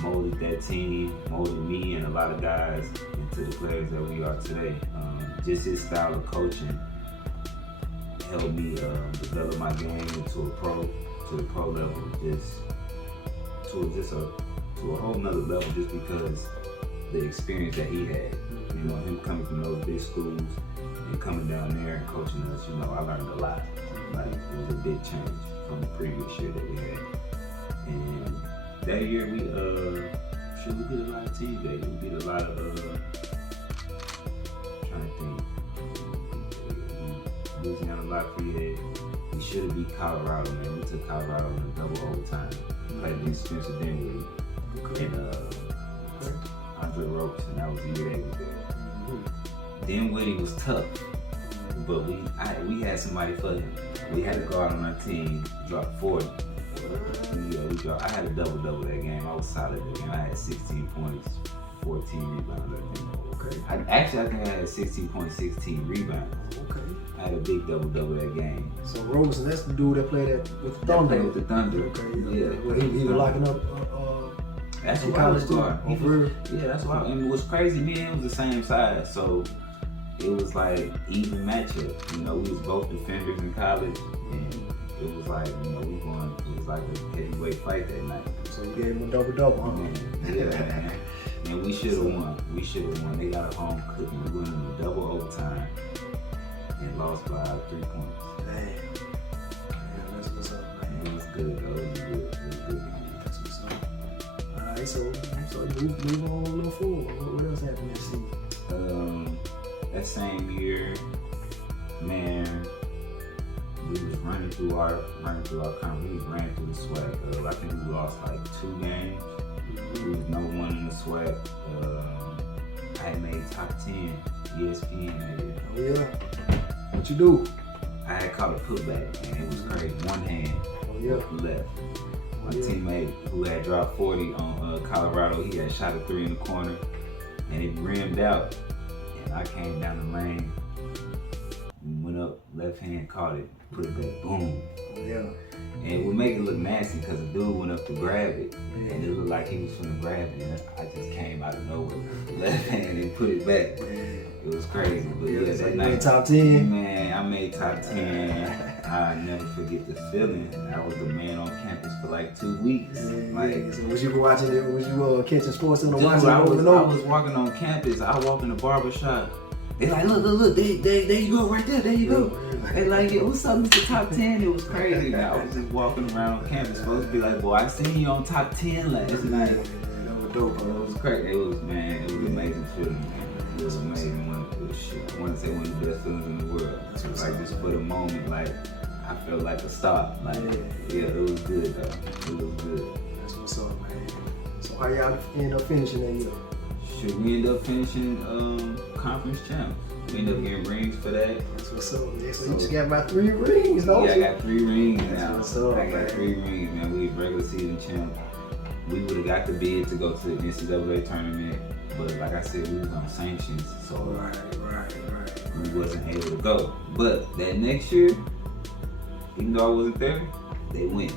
molded that team, molded me and a lot of guys into the players that we are today. Just his style of coaching helped me develop my game into the pro level, to a whole nother level, just because the experience that he had. You know, him coming from those big schools and coming down there and coaching us, you know, I learned a lot. Like, it was a big change from the previous year that we had. And that year we beat a lot of teams. We beat a lot of trying to think. Louisiana Lafayette. We should have beat Colorado, man. We took Colorado in a double overtime. Played against Spencer Dinwiddie and Andre Ropes, and that was the year they was there. Dinwiddie was tough, but we had somebody for him. We had a guard on our team drop 40. I had a double-double that game. I was solid that game. I had 16 points, 14 rebounds, I think. Okay. I think I had 16 points, 16 rebounds. Okay. I had a big double-double that game. So Robeson, that's the dude that played with the Thunder. With the Thunder. Okay. Yeah. Well, he was locking up. That's in what I was college guard. Yeah, that's why. And what's crazy, me and him was the same size, so it was like even matchup. You know, we was both defenders in college, and it was like, you know, it was like a heavyweight fight that night. So you gave him a double-double, huh? Yeah, man. And we should have won. We should have won. They got a home cooking. We went in double overtime and lost by 3 points. Dang. Yeah, that's what's up, man. It was good, though. It was good. It was good, man. That's what's up. Alright, so move on a little forward. What else happened this season? That same year, man, we was running through our conference. We ran through the SWAC. I think we lost like 2 games. We was no one in the SWAC. I had made top 10 ESPN. Nigga. Oh yeah. What you do? I had caught a putback, and it was crazy. One hand, Oh yeah. left. My Yeah. teammate who had dropped 40 on Colorado, he had shot a 3 in the corner, and it rimmed out. And I came down the lane, went up, left hand, caught it, put it back, boom. Oh yeah. And it would make it look nasty because the dude went up to grab it, and it looked like he was finna grab it, and I just came out of nowhere, left hand, and put it back. It was crazy, but yeah, So that you night, made top 10. man, I made top 10. I never forget the feeling. I was the man on campus for like 2 weeks. Like, So was you watching it? Was you catching Sportscenter dude, watching it I over and over? was walking on campus. I walk in the barbershop. They like, look, there you go, right there you go. They like, yeah, what's up, Mr. Top 10? It was crazy. I was just walking around on campus. Supposed to be like, boy, I seen you on top 10 last night. Yeah, that was dope, It bro. was crazy. It was an amazing feeling, man. It was amazing. I want to say one of the best feelings in the world. Like, just for the moment, like, I felt like a star. Like, yeah, it was good, though. It was good. That's what's up, man. So how y'all end up finishing that year? Should we end up finishing conference champs? We end up getting rings for that. That's what's up, man. So you just got about 3 rings, don't Yeah, you? I got 3 rings That's now. what's up, I got man. 3 rings, man. We regular season champ. We would have got the bid to go to the NCAA tournament, but like I said, we was on sanctions, so Right. we wasn't able to go. But that next year, even though I wasn't there, they went.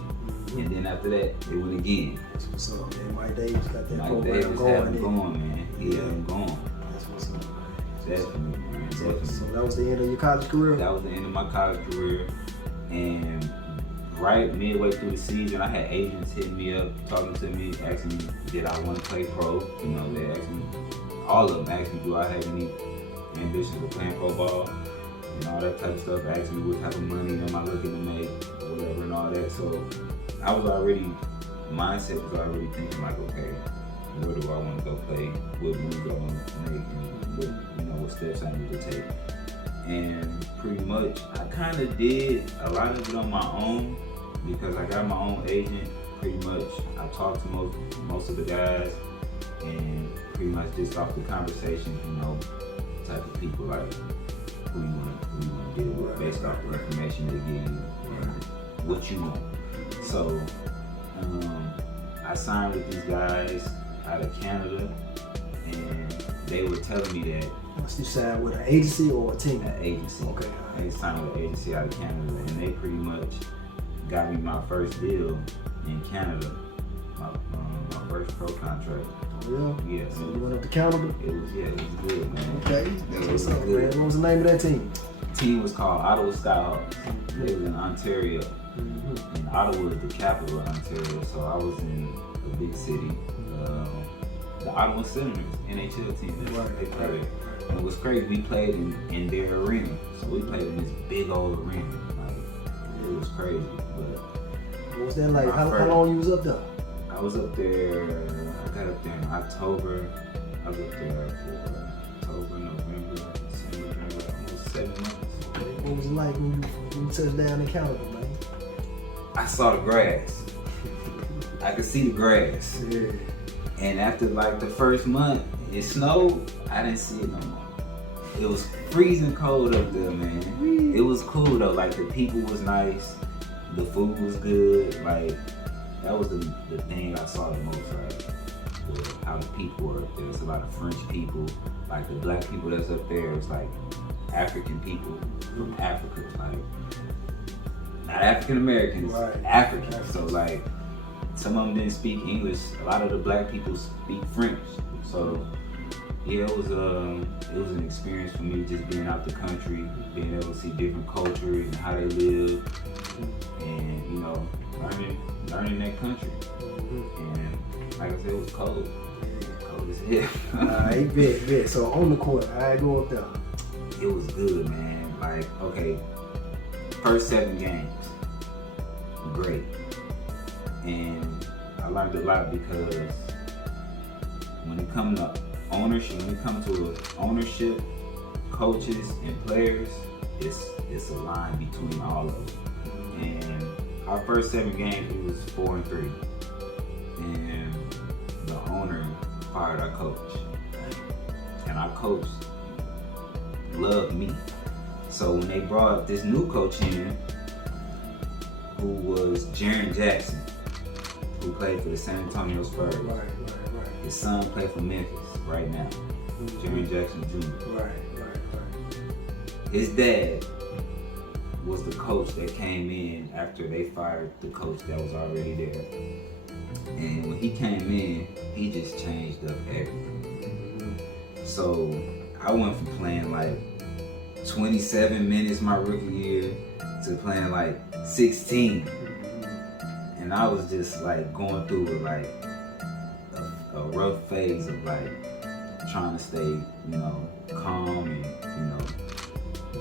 And then after that, they went again. That's what's up, man. Mike Davis got that Mike program Davis had going. them going, man. He had them going. That's what's up, man. Definitely, man. So Definitely. that was the end of your college career? That was the end of my college career. And right midway through the season, I had agents hitting me up, talking to me, asking me, did I want to play pro? You know, they asked me, all of them asked me, do I have any ambitions of playing pro ball? And all that type of stuff, asking me what type of money am I looking to make, or whatever, and all that. So I was already, mindset was already thinking like, okay, where do I want to go play? What moves do I want to make? And what steps I need to take? And pretty much, I kind of did a lot of it on my own because I got my own agent. Pretty much, I talked to most of the guys, and pretty much just off the conversation, type of people like who you want to deal with based off the information they give you and what you want. So I signed with these guys out of Canada, and they were telling me that. You signed with an agency or a team? An agency. Okay. They signed with an agency out of Canada, and they pretty much got me my first deal in Canada, my first pro contract. Oh, yeah? Yeah. So you went up to Canada? It was good, man. Okay. That's what's up, good. man. What was the name of that team? The team was called Ottawa Skyhawks. They was in Ontario. And Ottawa is the capital of Ontario, so I was in a big city. The Ottawa Senators, NHL team, they played. And it was crazy, we played in their arena. So we played in this big old arena. Like, it was crazy. But What was that like? How long you was up there? I was up there, I got up there in October. I was up there for October, November, December, almost 7 months. What was it like when you touched down in Canada, man? I saw the grass. I could see the grass. Yeah. And after like the first month, it snowed, I didn't see it no more. It was freezing cold up there, man. It was cool though, like the people was nice, the food was good, like that was the thing I saw the most, like how the people were up there. There's a lot of French people, like the black people that's up there, it's like African people from Africa, like not African Americans, Right. Africans. So like some of them didn't speak English. A lot of the black people speak French. So Yeah, it was an experience for me just being out the country, being able to see different cultures and how they live, and you know, learning that country. And like I said, it was cold as hell. Alright, bet. So on the court, I go up there. It was good, man. Like, okay, first 7 games, great, and I learned a lot because when it comes to ownership, coaches and players, it's a line between all of them. And our first 7 games, we was 4-3, and the owner fired our coach, and our coach loved me. So when they brought this new coach in, who was Jaren Jackson, who played for the San Antonio Spurs. Right. His son played for Memphis right now, Jaren Jackson Jr. Right. His dad was the coach that came in after they fired the coach that was already there. And when he came in, he just changed up everything. So I went from playing like 27 minutes my rookie year to playing like 16. And I was just like going through like a rough phase of like trying to stay, you know, calm and, you know,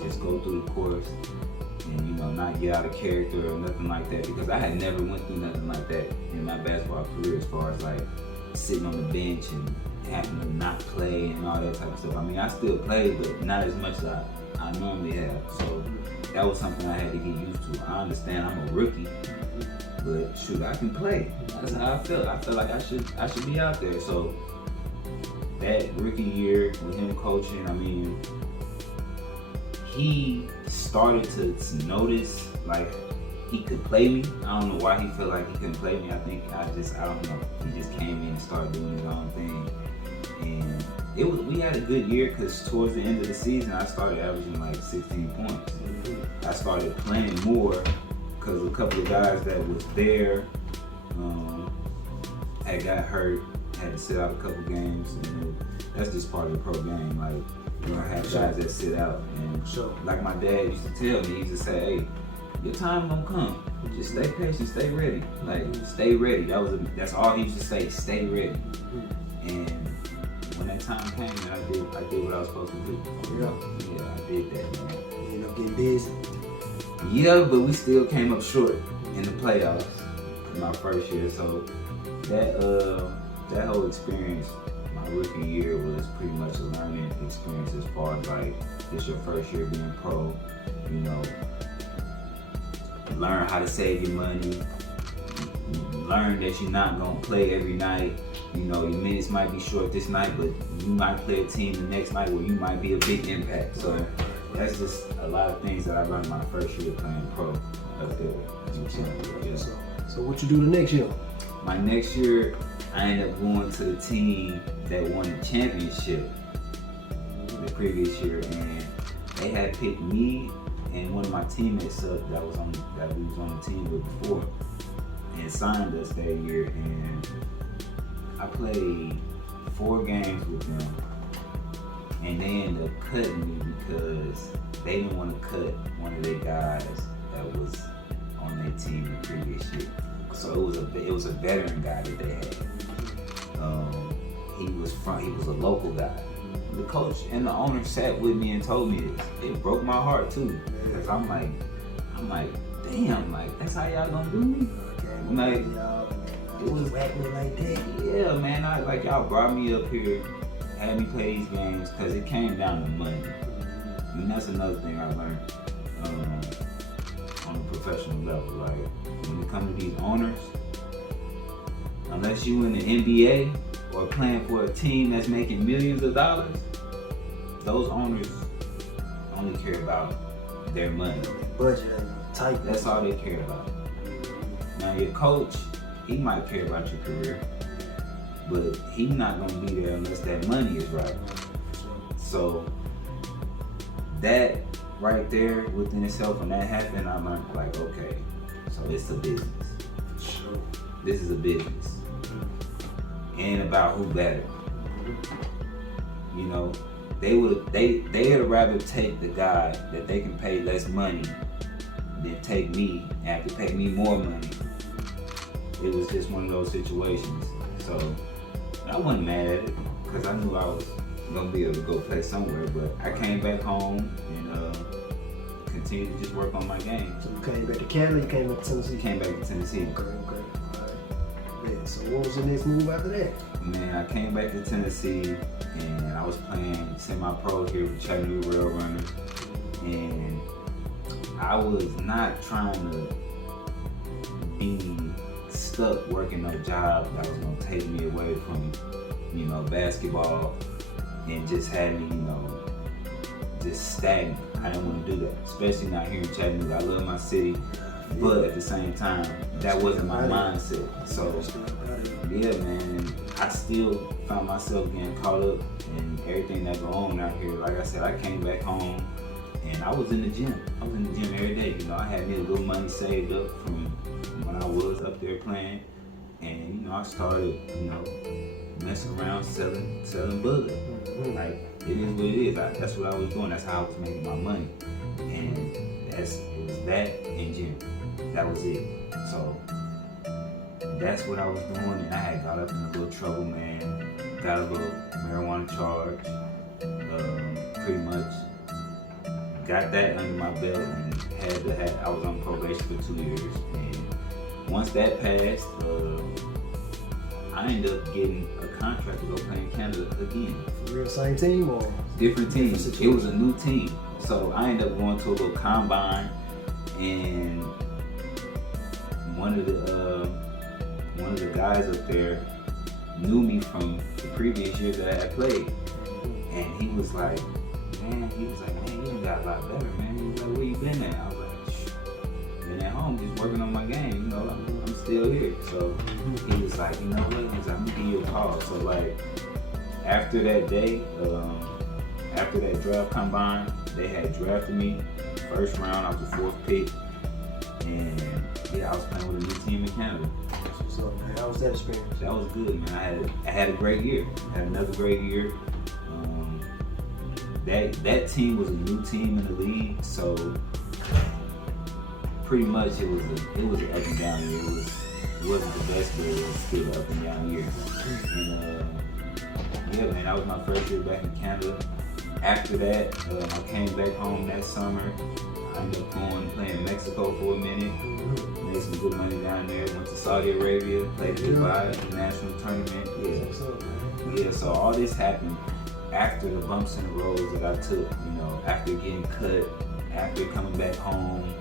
just go through the course and, you know, not get out of character or nothing like that, because I had never went through nothing like that in my basketball career, as far as like sitting on the bench and having to not play and all that type of stuff. I mean, I still played, but not as much as I normally have. So that was something I had to get used to. I understand I'm a rookie, but shoot, I can play. That's how I felt. I felt like I should be out there. So that rookie year with him coaching, I mean, he started to notice like he could play me. I don't know why he felt like he couldn't play me. I don't know. He just came in and started doing his own thing. And we had a good year, because towards the end of the season, I started averaging like 16 points. I started playing more because a couple of guys that was there had got hurt, had to sit out a couple games. And that's just part of the pro game. Like, you know, have guys that sit out. And like my dad used to tell me, he used to say, hey, your time gonna come. Just stay patient, stay ready. Like, stay ready. That's all he used to say, stay ready. And when that time came, man, I did what I was supposed to do. Yeah, I did that, man. You end up getting busy. Yeah, but we still came up short in the playoffs in my first year. So that whole experience, my rookie year, was pretty much a learning experience, as far as like, it's your first year being pro, you know, learn how to save your money, learn that you're not gonna play every night. You know, your minutes might be short this night, but you might play a team the next night where you might be a big impact. So that's just a lot of things that I learned my first year playing pro up there. Yeah. So what you do the next year? My next year, I ended up going to the team that won the championship the previous year, and they had picked me and one of my teammates up that we was on the team with before, and signed us that year. And I played 4 games with them, and they ended up cutting me because they didn't want to cut one of their guys that was on their team the previous year. So it was a veteran guy that they had. He was a local guy. The coach and the owner sat with me and told me this. It broke my heart too, because I'm like, damn, like, that's how y'all gonna do me? Like, it was like that. Yeah, man. Y'all brought me up here, had me play these games, because it came down to money. And that's another thing I learned on a professional level. Like, when it comes to these owners, unless you in the NBA or playing for a team that's making millions of dollars, those owners only care about their money. Budget and type. That's all they care about. Now your coach, he might care about your career, but he's not gonna be there unless that money is right. So that right there within itself, when that happened, I learned, like, okay, so it's a business. Sure. This is a business. And about who better. You know, they'd rather take the guy that they can pay less money than take me and have to pay me more money. It was just one of those situations. So I wasn't mad at it because I knew I was gonna be able to go play somewhere. But I came back home and continued to just work on my game. So you came back to Canada, you came back to Tennessee? Came back to Tennessee. Okay. Alright. Yeah, so what was your next move after that? Man, I came back to Tennessee and I was playing semi-pro here with Chattanooga Rail Runners, and I was not trying to be stuck working a job that was gonna take me away from, you know, basketball and just had me, you know, just stagnant. I didn't want to do that, especially not here in Chattanooga. I love my city, but at the same time, that wasn't my mindset. So, yeah, man, and I still found myself getting caught up in everything that go on out here. Like I said, I came back home and I was in the gym. I was in the gym every day. You know, I had me a little money saved up from when I was up there playing, and you know, I started, you know, messing around selling booger. Like, it is what it is. That's what I was doing. That's how I was making my money, and it was that and gym. That was it. So that's what I was doing, and I had got up in a little trouble, man. Got a little marijuana charge. Pretty much got that under my belt, and I was on probation for 2 years. And once that passed, I ended up getting a contract to go play in Canada again. For real, same team or different teams? It was a new team, so I ended up going to a little combine, and one of the guys up there knew me from the previous year that I had played, and he was like, man, you done got a lot better, man. He was like, where you been at? I was like, been at home, just working on my game, you know, I'm still here. So he was like, you know what, he was like, I'm gonna give you a call. So like, after that day, after that draft combine, they had drafted me first round. I was the 4th pick, and yeah, I was playing with a new team in Canada. So man, how was that experience? That was good, man. I had a great year. I had another great year. That team was a new team in the league, so pretty much it was an up and down year. It wasn't the best, but it was still an up and down year. And yeah, man, that was my first year back in Canada. After that, I came back home that summer. I ended up going playing Mexico for a minute. Made some good money down there. Went to Saudi Arabia, played Dubai International Tournament. Yeah, so all this happened after the bumps and the roads that I took, you know, after getting cut, after coming back home,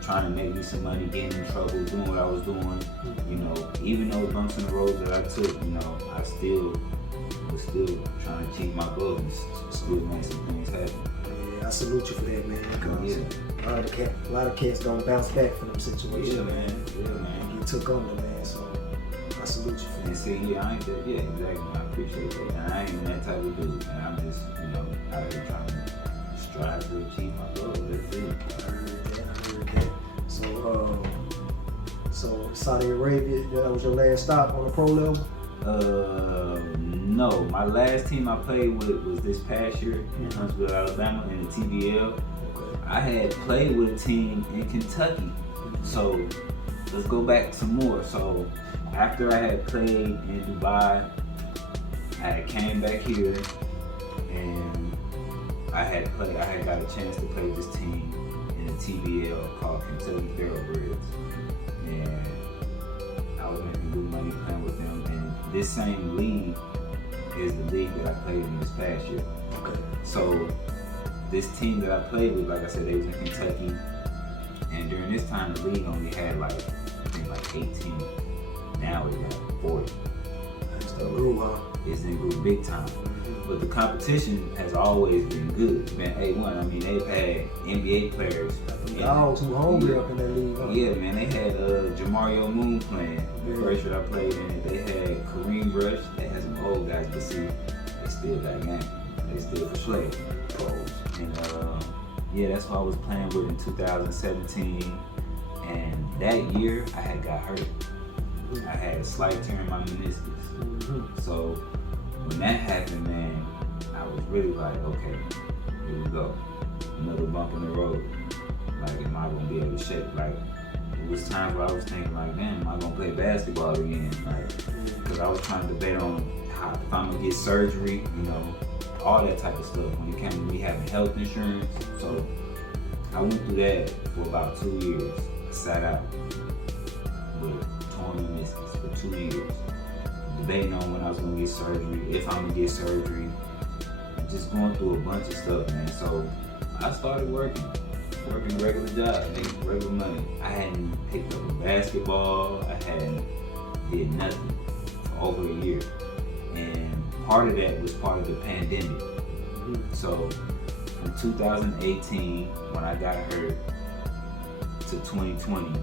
trying to make me some money, getting in trouble, doing what I was doing, you know, even those bumps and the roads that I took, you know, I was still trying to achieve my goals and still make some things happen. Yeah, I salute you for that, man, because a lot of cats don't bounce back from them situations. Yeah, man. You took on them, man, so I salute you for that. And see, I ain't that, yeah, exactly. I appreciate that. And I ain't that type of dude. And I'm just, you know, out here trying to strive to achieve my goals. That's it. I heard that. So Saudi Arabia, that was your last stop on the pro level? No. My last team I played with was this past year in Huntsville, Alabama, in the TBL. Okay. I I had played with a team in Kentucky. So let's go back some more. So after I had played in Dubai, I came back here and I had got a chance to play this team in the TBL called Kentucky Thoroughbreds. And I was making good money playing with them. And this same league is the league that I played in this past year. Okay. So this team that I played with, like I said, they was in Kentucky. And during this time, the league only had I think 18. Now it got 40. That's the grew, huh? It's in grew big time. But the competition has always been good. It's been A1. I mean, they've had NBA players. Dogs who hungry up in that league, huh? Yeah, man. They had Jamario Moon playing. The first year I played in it. They had Kareem Rush. They had some old guys, but see, they still got game. They still play. And yeah, that's what I was playing with in 2017. And that year, I had got hurt. I had a slight tear in my meniscus. So when that happened, man, I was really like, okay, here we go. Another bump in the road. Like, am I gonna be able to shake? Like, it was times where I was thinking like, damn, am I gonna play basketball again? Like, cause I was trying to debate on how, if I'm gonna get surgery, you know, all that type of stuff when it came to me having health insurance. So I went through that for about 2 years. I sat out with torn meniscus for 2 years, debating on when I was gonna get surgery, if I'm gonna get surgery, just going through a bunch of stuff, man. So I started working a regular job, making regular money. I hadn't picked up a basketball, I hadn't did nothing for over a year. And part of that was part of the pandemic. So from 2018, when I got hurt, to 2020,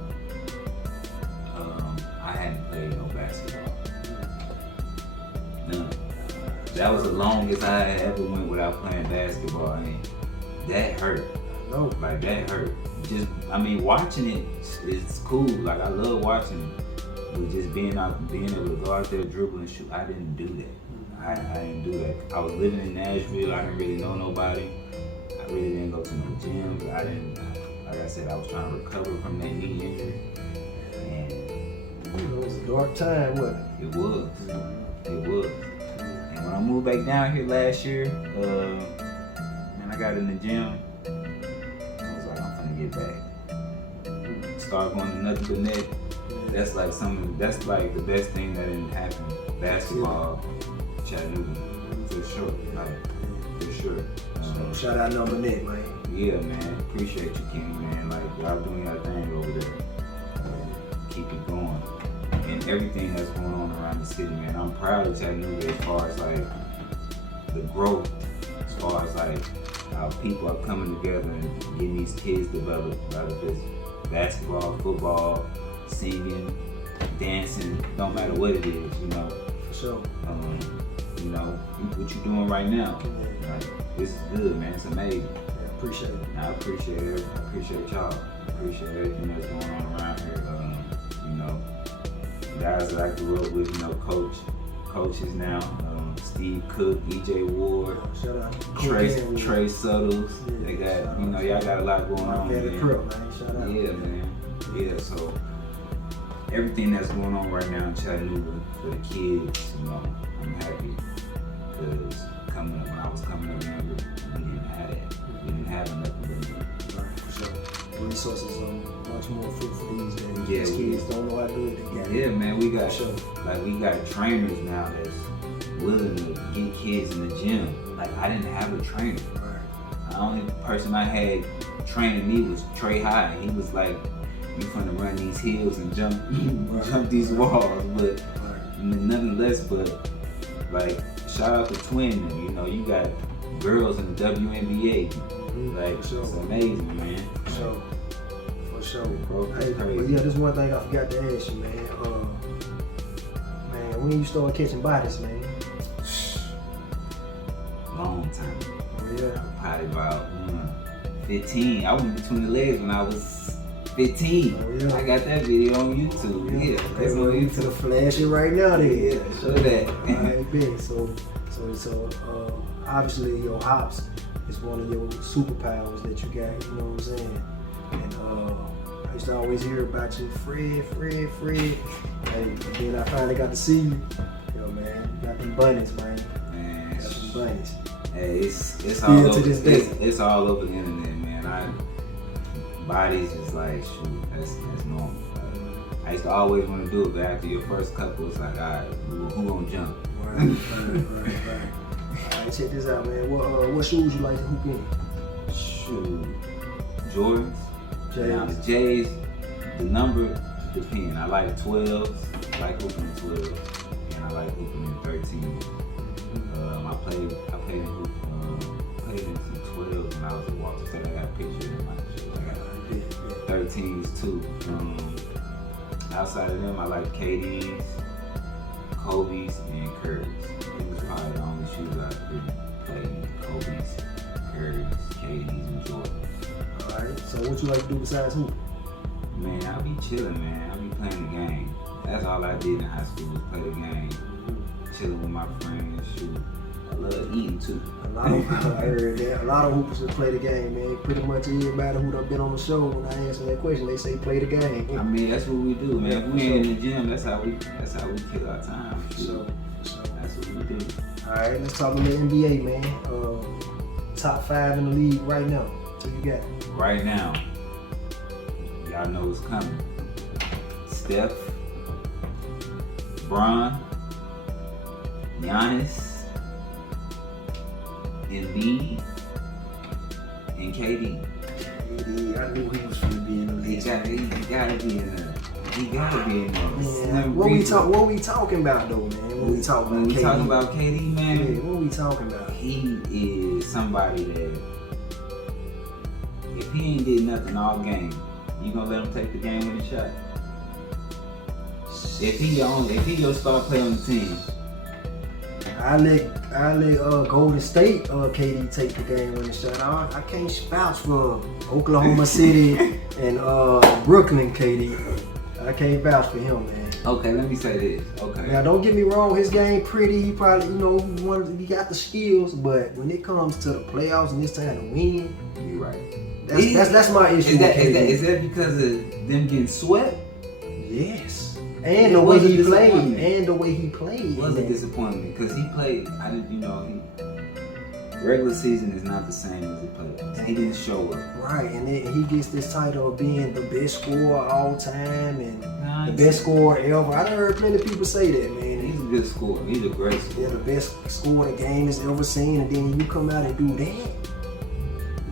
I hadn't played no basketball. None. That was the longest I had ever went without playing basketball, and that hurt. No. Like, that hurt. Just, I mean, watching it is cool. Like, I love watching it. But just being able to go out there, dribble and shoot, I didn't do that. I didn't do that. I was living in Nashville. I didn't really know nobody. I really didn't go to no gyms. I didn't, like I said, I was trying to recover from that knee injury. And it was a dark time, wasn't it? It was. It was. And when I moved back down here last year, and I got in the gym, I was like, I'm finna get back. Start going to nothing but net. That's like the best thing that didn't happen. Basketball, Chattanooga, for sure. Like, for sure. Shout out Number Net, man. Yeah, man. Appreciate you, King, man. Like, y'all doing your thing over there. Keep it going. And everything that's going on around the city, man. I'm proud of Chattanooga as far as like the growth, as far as like how people are coming together and getting these kids developed, whether it's basketball, football, singing, dancing, don't matter what it is, you know. For sure. You know, what you doing right now, like, this is good, man. It's amazing. Yeah, appreciate it. I appreciate it. I appreciate y'all. I appreciate everything that's going on around here. You know, guys that I grew up with, you know, coaches now, Steve Cook, EJ Ward, shout out Trey Suttles. Yeah, they got, you know, y'all got a lot going on, man. Shout out. Yeah, man. Yeah, so everything that's going on right now in Chattanooga for the kids, you know, I'm happy. Because when I was coming up younger, we didn't have that. We didn't have nothing but that. Right, for sure. Resources are much more fruitful these days. Yeah, these kids don't know how to do it. They got yeah, man, we got sure. like we got trainers now that's willing to get kids in the gym. Like, I didn't have a trainer. Right. The only person I had training me was Trey High. He was like, you finna run these hills and jump these walls, but nothing less. But like, shout out to Twin, you know, you got girls in the WNBA. Like, sure. It's amazing, man. For sure. For sure. Bro, Hey, but yeah, there's one thing I forgot to ask you, man. Man, when you start catching bodies, man? Long time. Oh, yeah. Probably about 15. I went between the legs when I was 15. Oh, yeah. I got that video on YouTube. Yeah, that's on to YouTube. the flashing right now, then. Yeah, show that. Alright, big. So, obviously your hops is one of your superpowers that you got. You know what I'm saying? And I used to always hear about you, Fred. And then I finally got to see you. Yo, man, you got them bunnies, man. Man, Got them bunnies. hey, it's all Still over. to this day. It's all over the internet, man. Bodies is like, shoot, that's normal. I used to always want to do it, but after your first couple, it's like, all right, who gonna jump? Right. Alright, check this out, man. What shoes you like to hoop in? Shoot, Jordans. J's. Now the J's, the number depends. I like 12s. I like hooping in 12s, and I like hooping in 13s. I played in some 12s when I was at Walter State. I got a picture of my shit. I got 13s too. Outside of them, I like KDs, Kobe's, and Curry's. It was probably the only shoes I really played. Kobe's, Curry's, KD's, and Jordans. Alright, so what you like to do besides hoop? Man, I be chilling, man. I be playing the game. That's all I did in high school was play the game. Chilling with my friends, shoot. I love eating too. I heard that. A lot of hoopers just play the game, man. Pretty much everybody who done been on the show, when I ask them that question, they say play the game. I mean, that's what we do, man. If we ain't in the gym, that's how we kill our time. So that's what we do. All right, let's talk about the NBA, man. Top 5 in the league right now. So you got right now. Y'all know what's coming. Steph, Bron, Giannis, Embiid, and KD. I knew he was going to be in the league. He gotta be in there. He gotta be in there. Man, what we talking about though, man? When we talking about KD, man. Yeah, what we talking about? He is somebody that if he ain't did nothing all game, you gonna let him take the game winning shot? If he your star player on the team, I let Golden State KD take the game winning shot. I can't vouch for Oklahoma City and Brooklyn KD. I can't vouch for him, man. Okay, let me say this. Okay. Now, don't get me wrong. His game pretty. He probably, he got the skills. But when it comes to the playoffs and it's time to win, you're right. That's my issue. Is that because of them getting swept? Yes. And the way he played. Was a disappointment because he played. Regular season is not the same as the playoffs. He didn't show up. Right, and then he gets this title of being the best scorer all time and the best scorer ever. I done heard plenty of people say that, man. He's a good scorer. He's a great scorer. Yeah, the best scorer the game has ever seen, and then you come out and do that.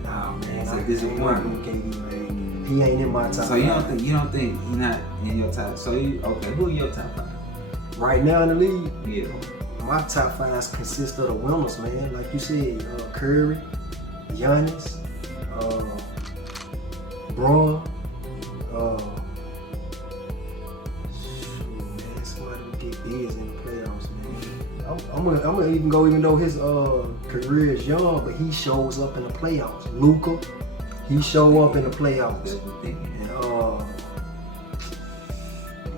Nah, man, it's a disappointment. KD, man. He ain't in my top. So you don't think he's not in your top? So who are your top 5? Right now in the league? Yeah. My top 5 consist of the winners, man. Like you said, Curry, Giannis, Bron, man, somebody would get busy in the playoffs, man. I'm gonna even though his career is young, but he shows up in the playoffs. Luka, he show up in the playoffs. And,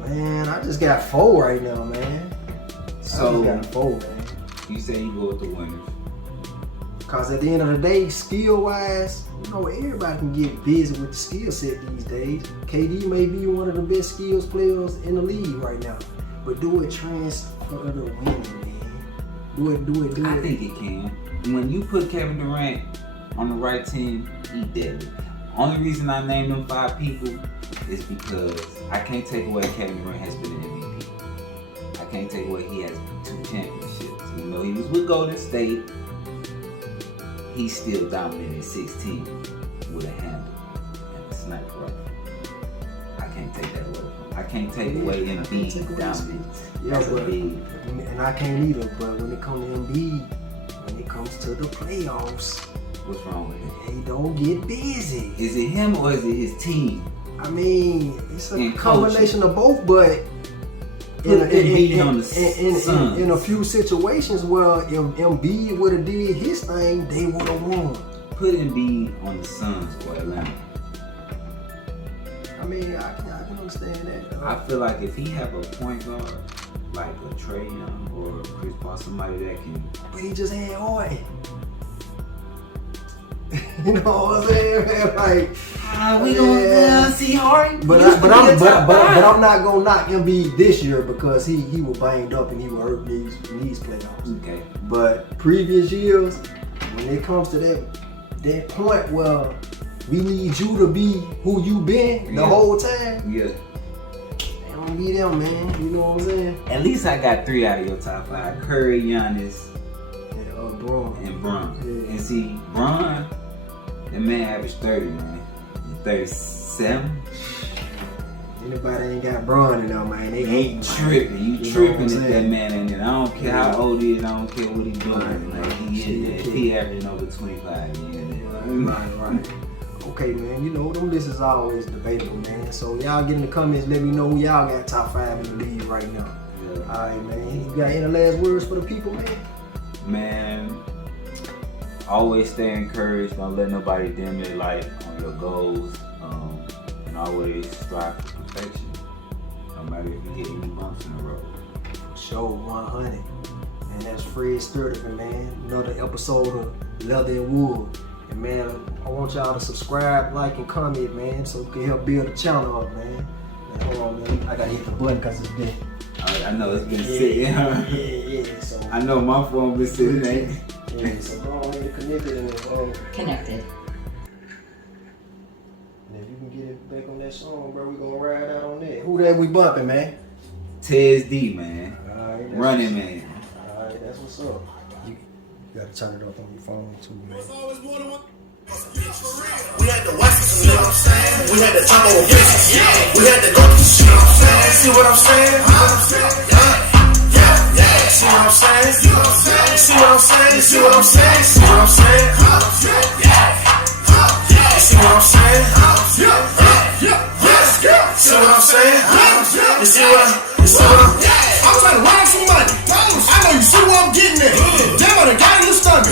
man, I just got 4 right now, man. So, I just got 4, man. You say you go with the winners. Cause at the end of the day, skill-wise, everybody can get busy with the skill set these days. KD may be one of the best skills players in the league right now, but do it transfer to winning, man. Do it. I think it can. When you put Kevin Durant on the right team, he did it. Only reason I named them 5 people is because I can't take away Kevin Durant has been an MVP. I can't take away he has 2 championships. Even though he was with Golden State, he still dominated 16 with a handle and a sniper rifle. I can't take that away from him. I can't take away Embiid dominance. Yeah, and I can't either. But when it comes to Embiid, when it comes to the playoffs, what's wrong with it? He don't get busy. Is it him or is it his team? I mean, it's a combination of both, but in a few situations where Embiid would have did his thing, they would have won. Put Embiid on the Suns or Atlanta. I mean, I can understand that. I feel like if he have a point guard like a Trae Young or Chris Paul, somebody that can. But he just had Harden. You know what I'm saying, man? Like, we gonna see Harden. But I'm not gonna knock Embiid this year because he was banged up and he was hurt in these playoffs. Okay. But previous years, when it comes to that point where we need you to be who you been the whole time. Yeah. They don't be them, man. You know what I'm saying? At least I got 3 out of your top 5: Curry, Giannis, and Bron. Yeah. And see, Bron, that man averaged 30, man. 37. Anybody ain't got Bron in there, man. They ain't tripping. You tripping if that man ain't in. I don't care how old he is. I don't care what he's doing. Like he is. If he averaging over 25, he in there. Right. Okay, man. Them lists is always debatable, man. So y'all get in the comments. Let me know who y'all got top 5 in the league right now. Yeah. All right, man. You got any last words for the people, man? Man, always stay encouraged. Don't let nobody dim your light on your goals. And always strive for perfection. No matter if you hit any bumps in the road. Show 100. And that's Fred Sturdivant, man. Another episode of Leather and Wood. And man, I want y'all to subscribe, like, and comment, man, so we can help build the channel up, man. Hold on, man. I gotta hit the button because it's been. I know it's been sitting. Yeah. So I know my phone been sitting, ain't it? yeah, so go on and connect it and Connected. and if you can get it back on that song, bro, we gonna ride out on that. Who that we bumping, man? Tez D, man. Alright, Running man. Alright, that's what's up. You gotta turn it up on your phone too, man. We had the West, you know what I'm saying? We had the jump over bitches. We had the go to shit, you know what I'm saying? See what I'm saying? Yeah. See what I'm saying? See what I'm saying? See what I'm saying? See what I'm saying? See what I'm saying? See what I'm saying? See what I'm saying? You see what I'm I'm trying to run some money. I know you see where I'm getting at. Damn, I done got in the stomach.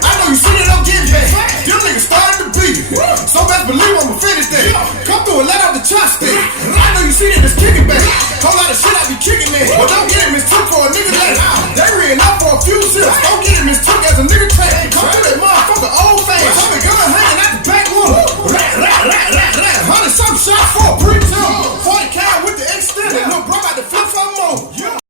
I know you see that I'm getting back. Them niggas starting to beat it. So best believe I'ma finish that. Come through and let out the chopstick. I know you see that it's kicking back. Whole lot of shit I be kicking in. But don't get it mistook for a nigga that. They ran out for a few zips. Don't get it mistook as a nigga track. Come through that motherfucker old face. I'm a gun hanging out the back room. 100 something shots for a brick.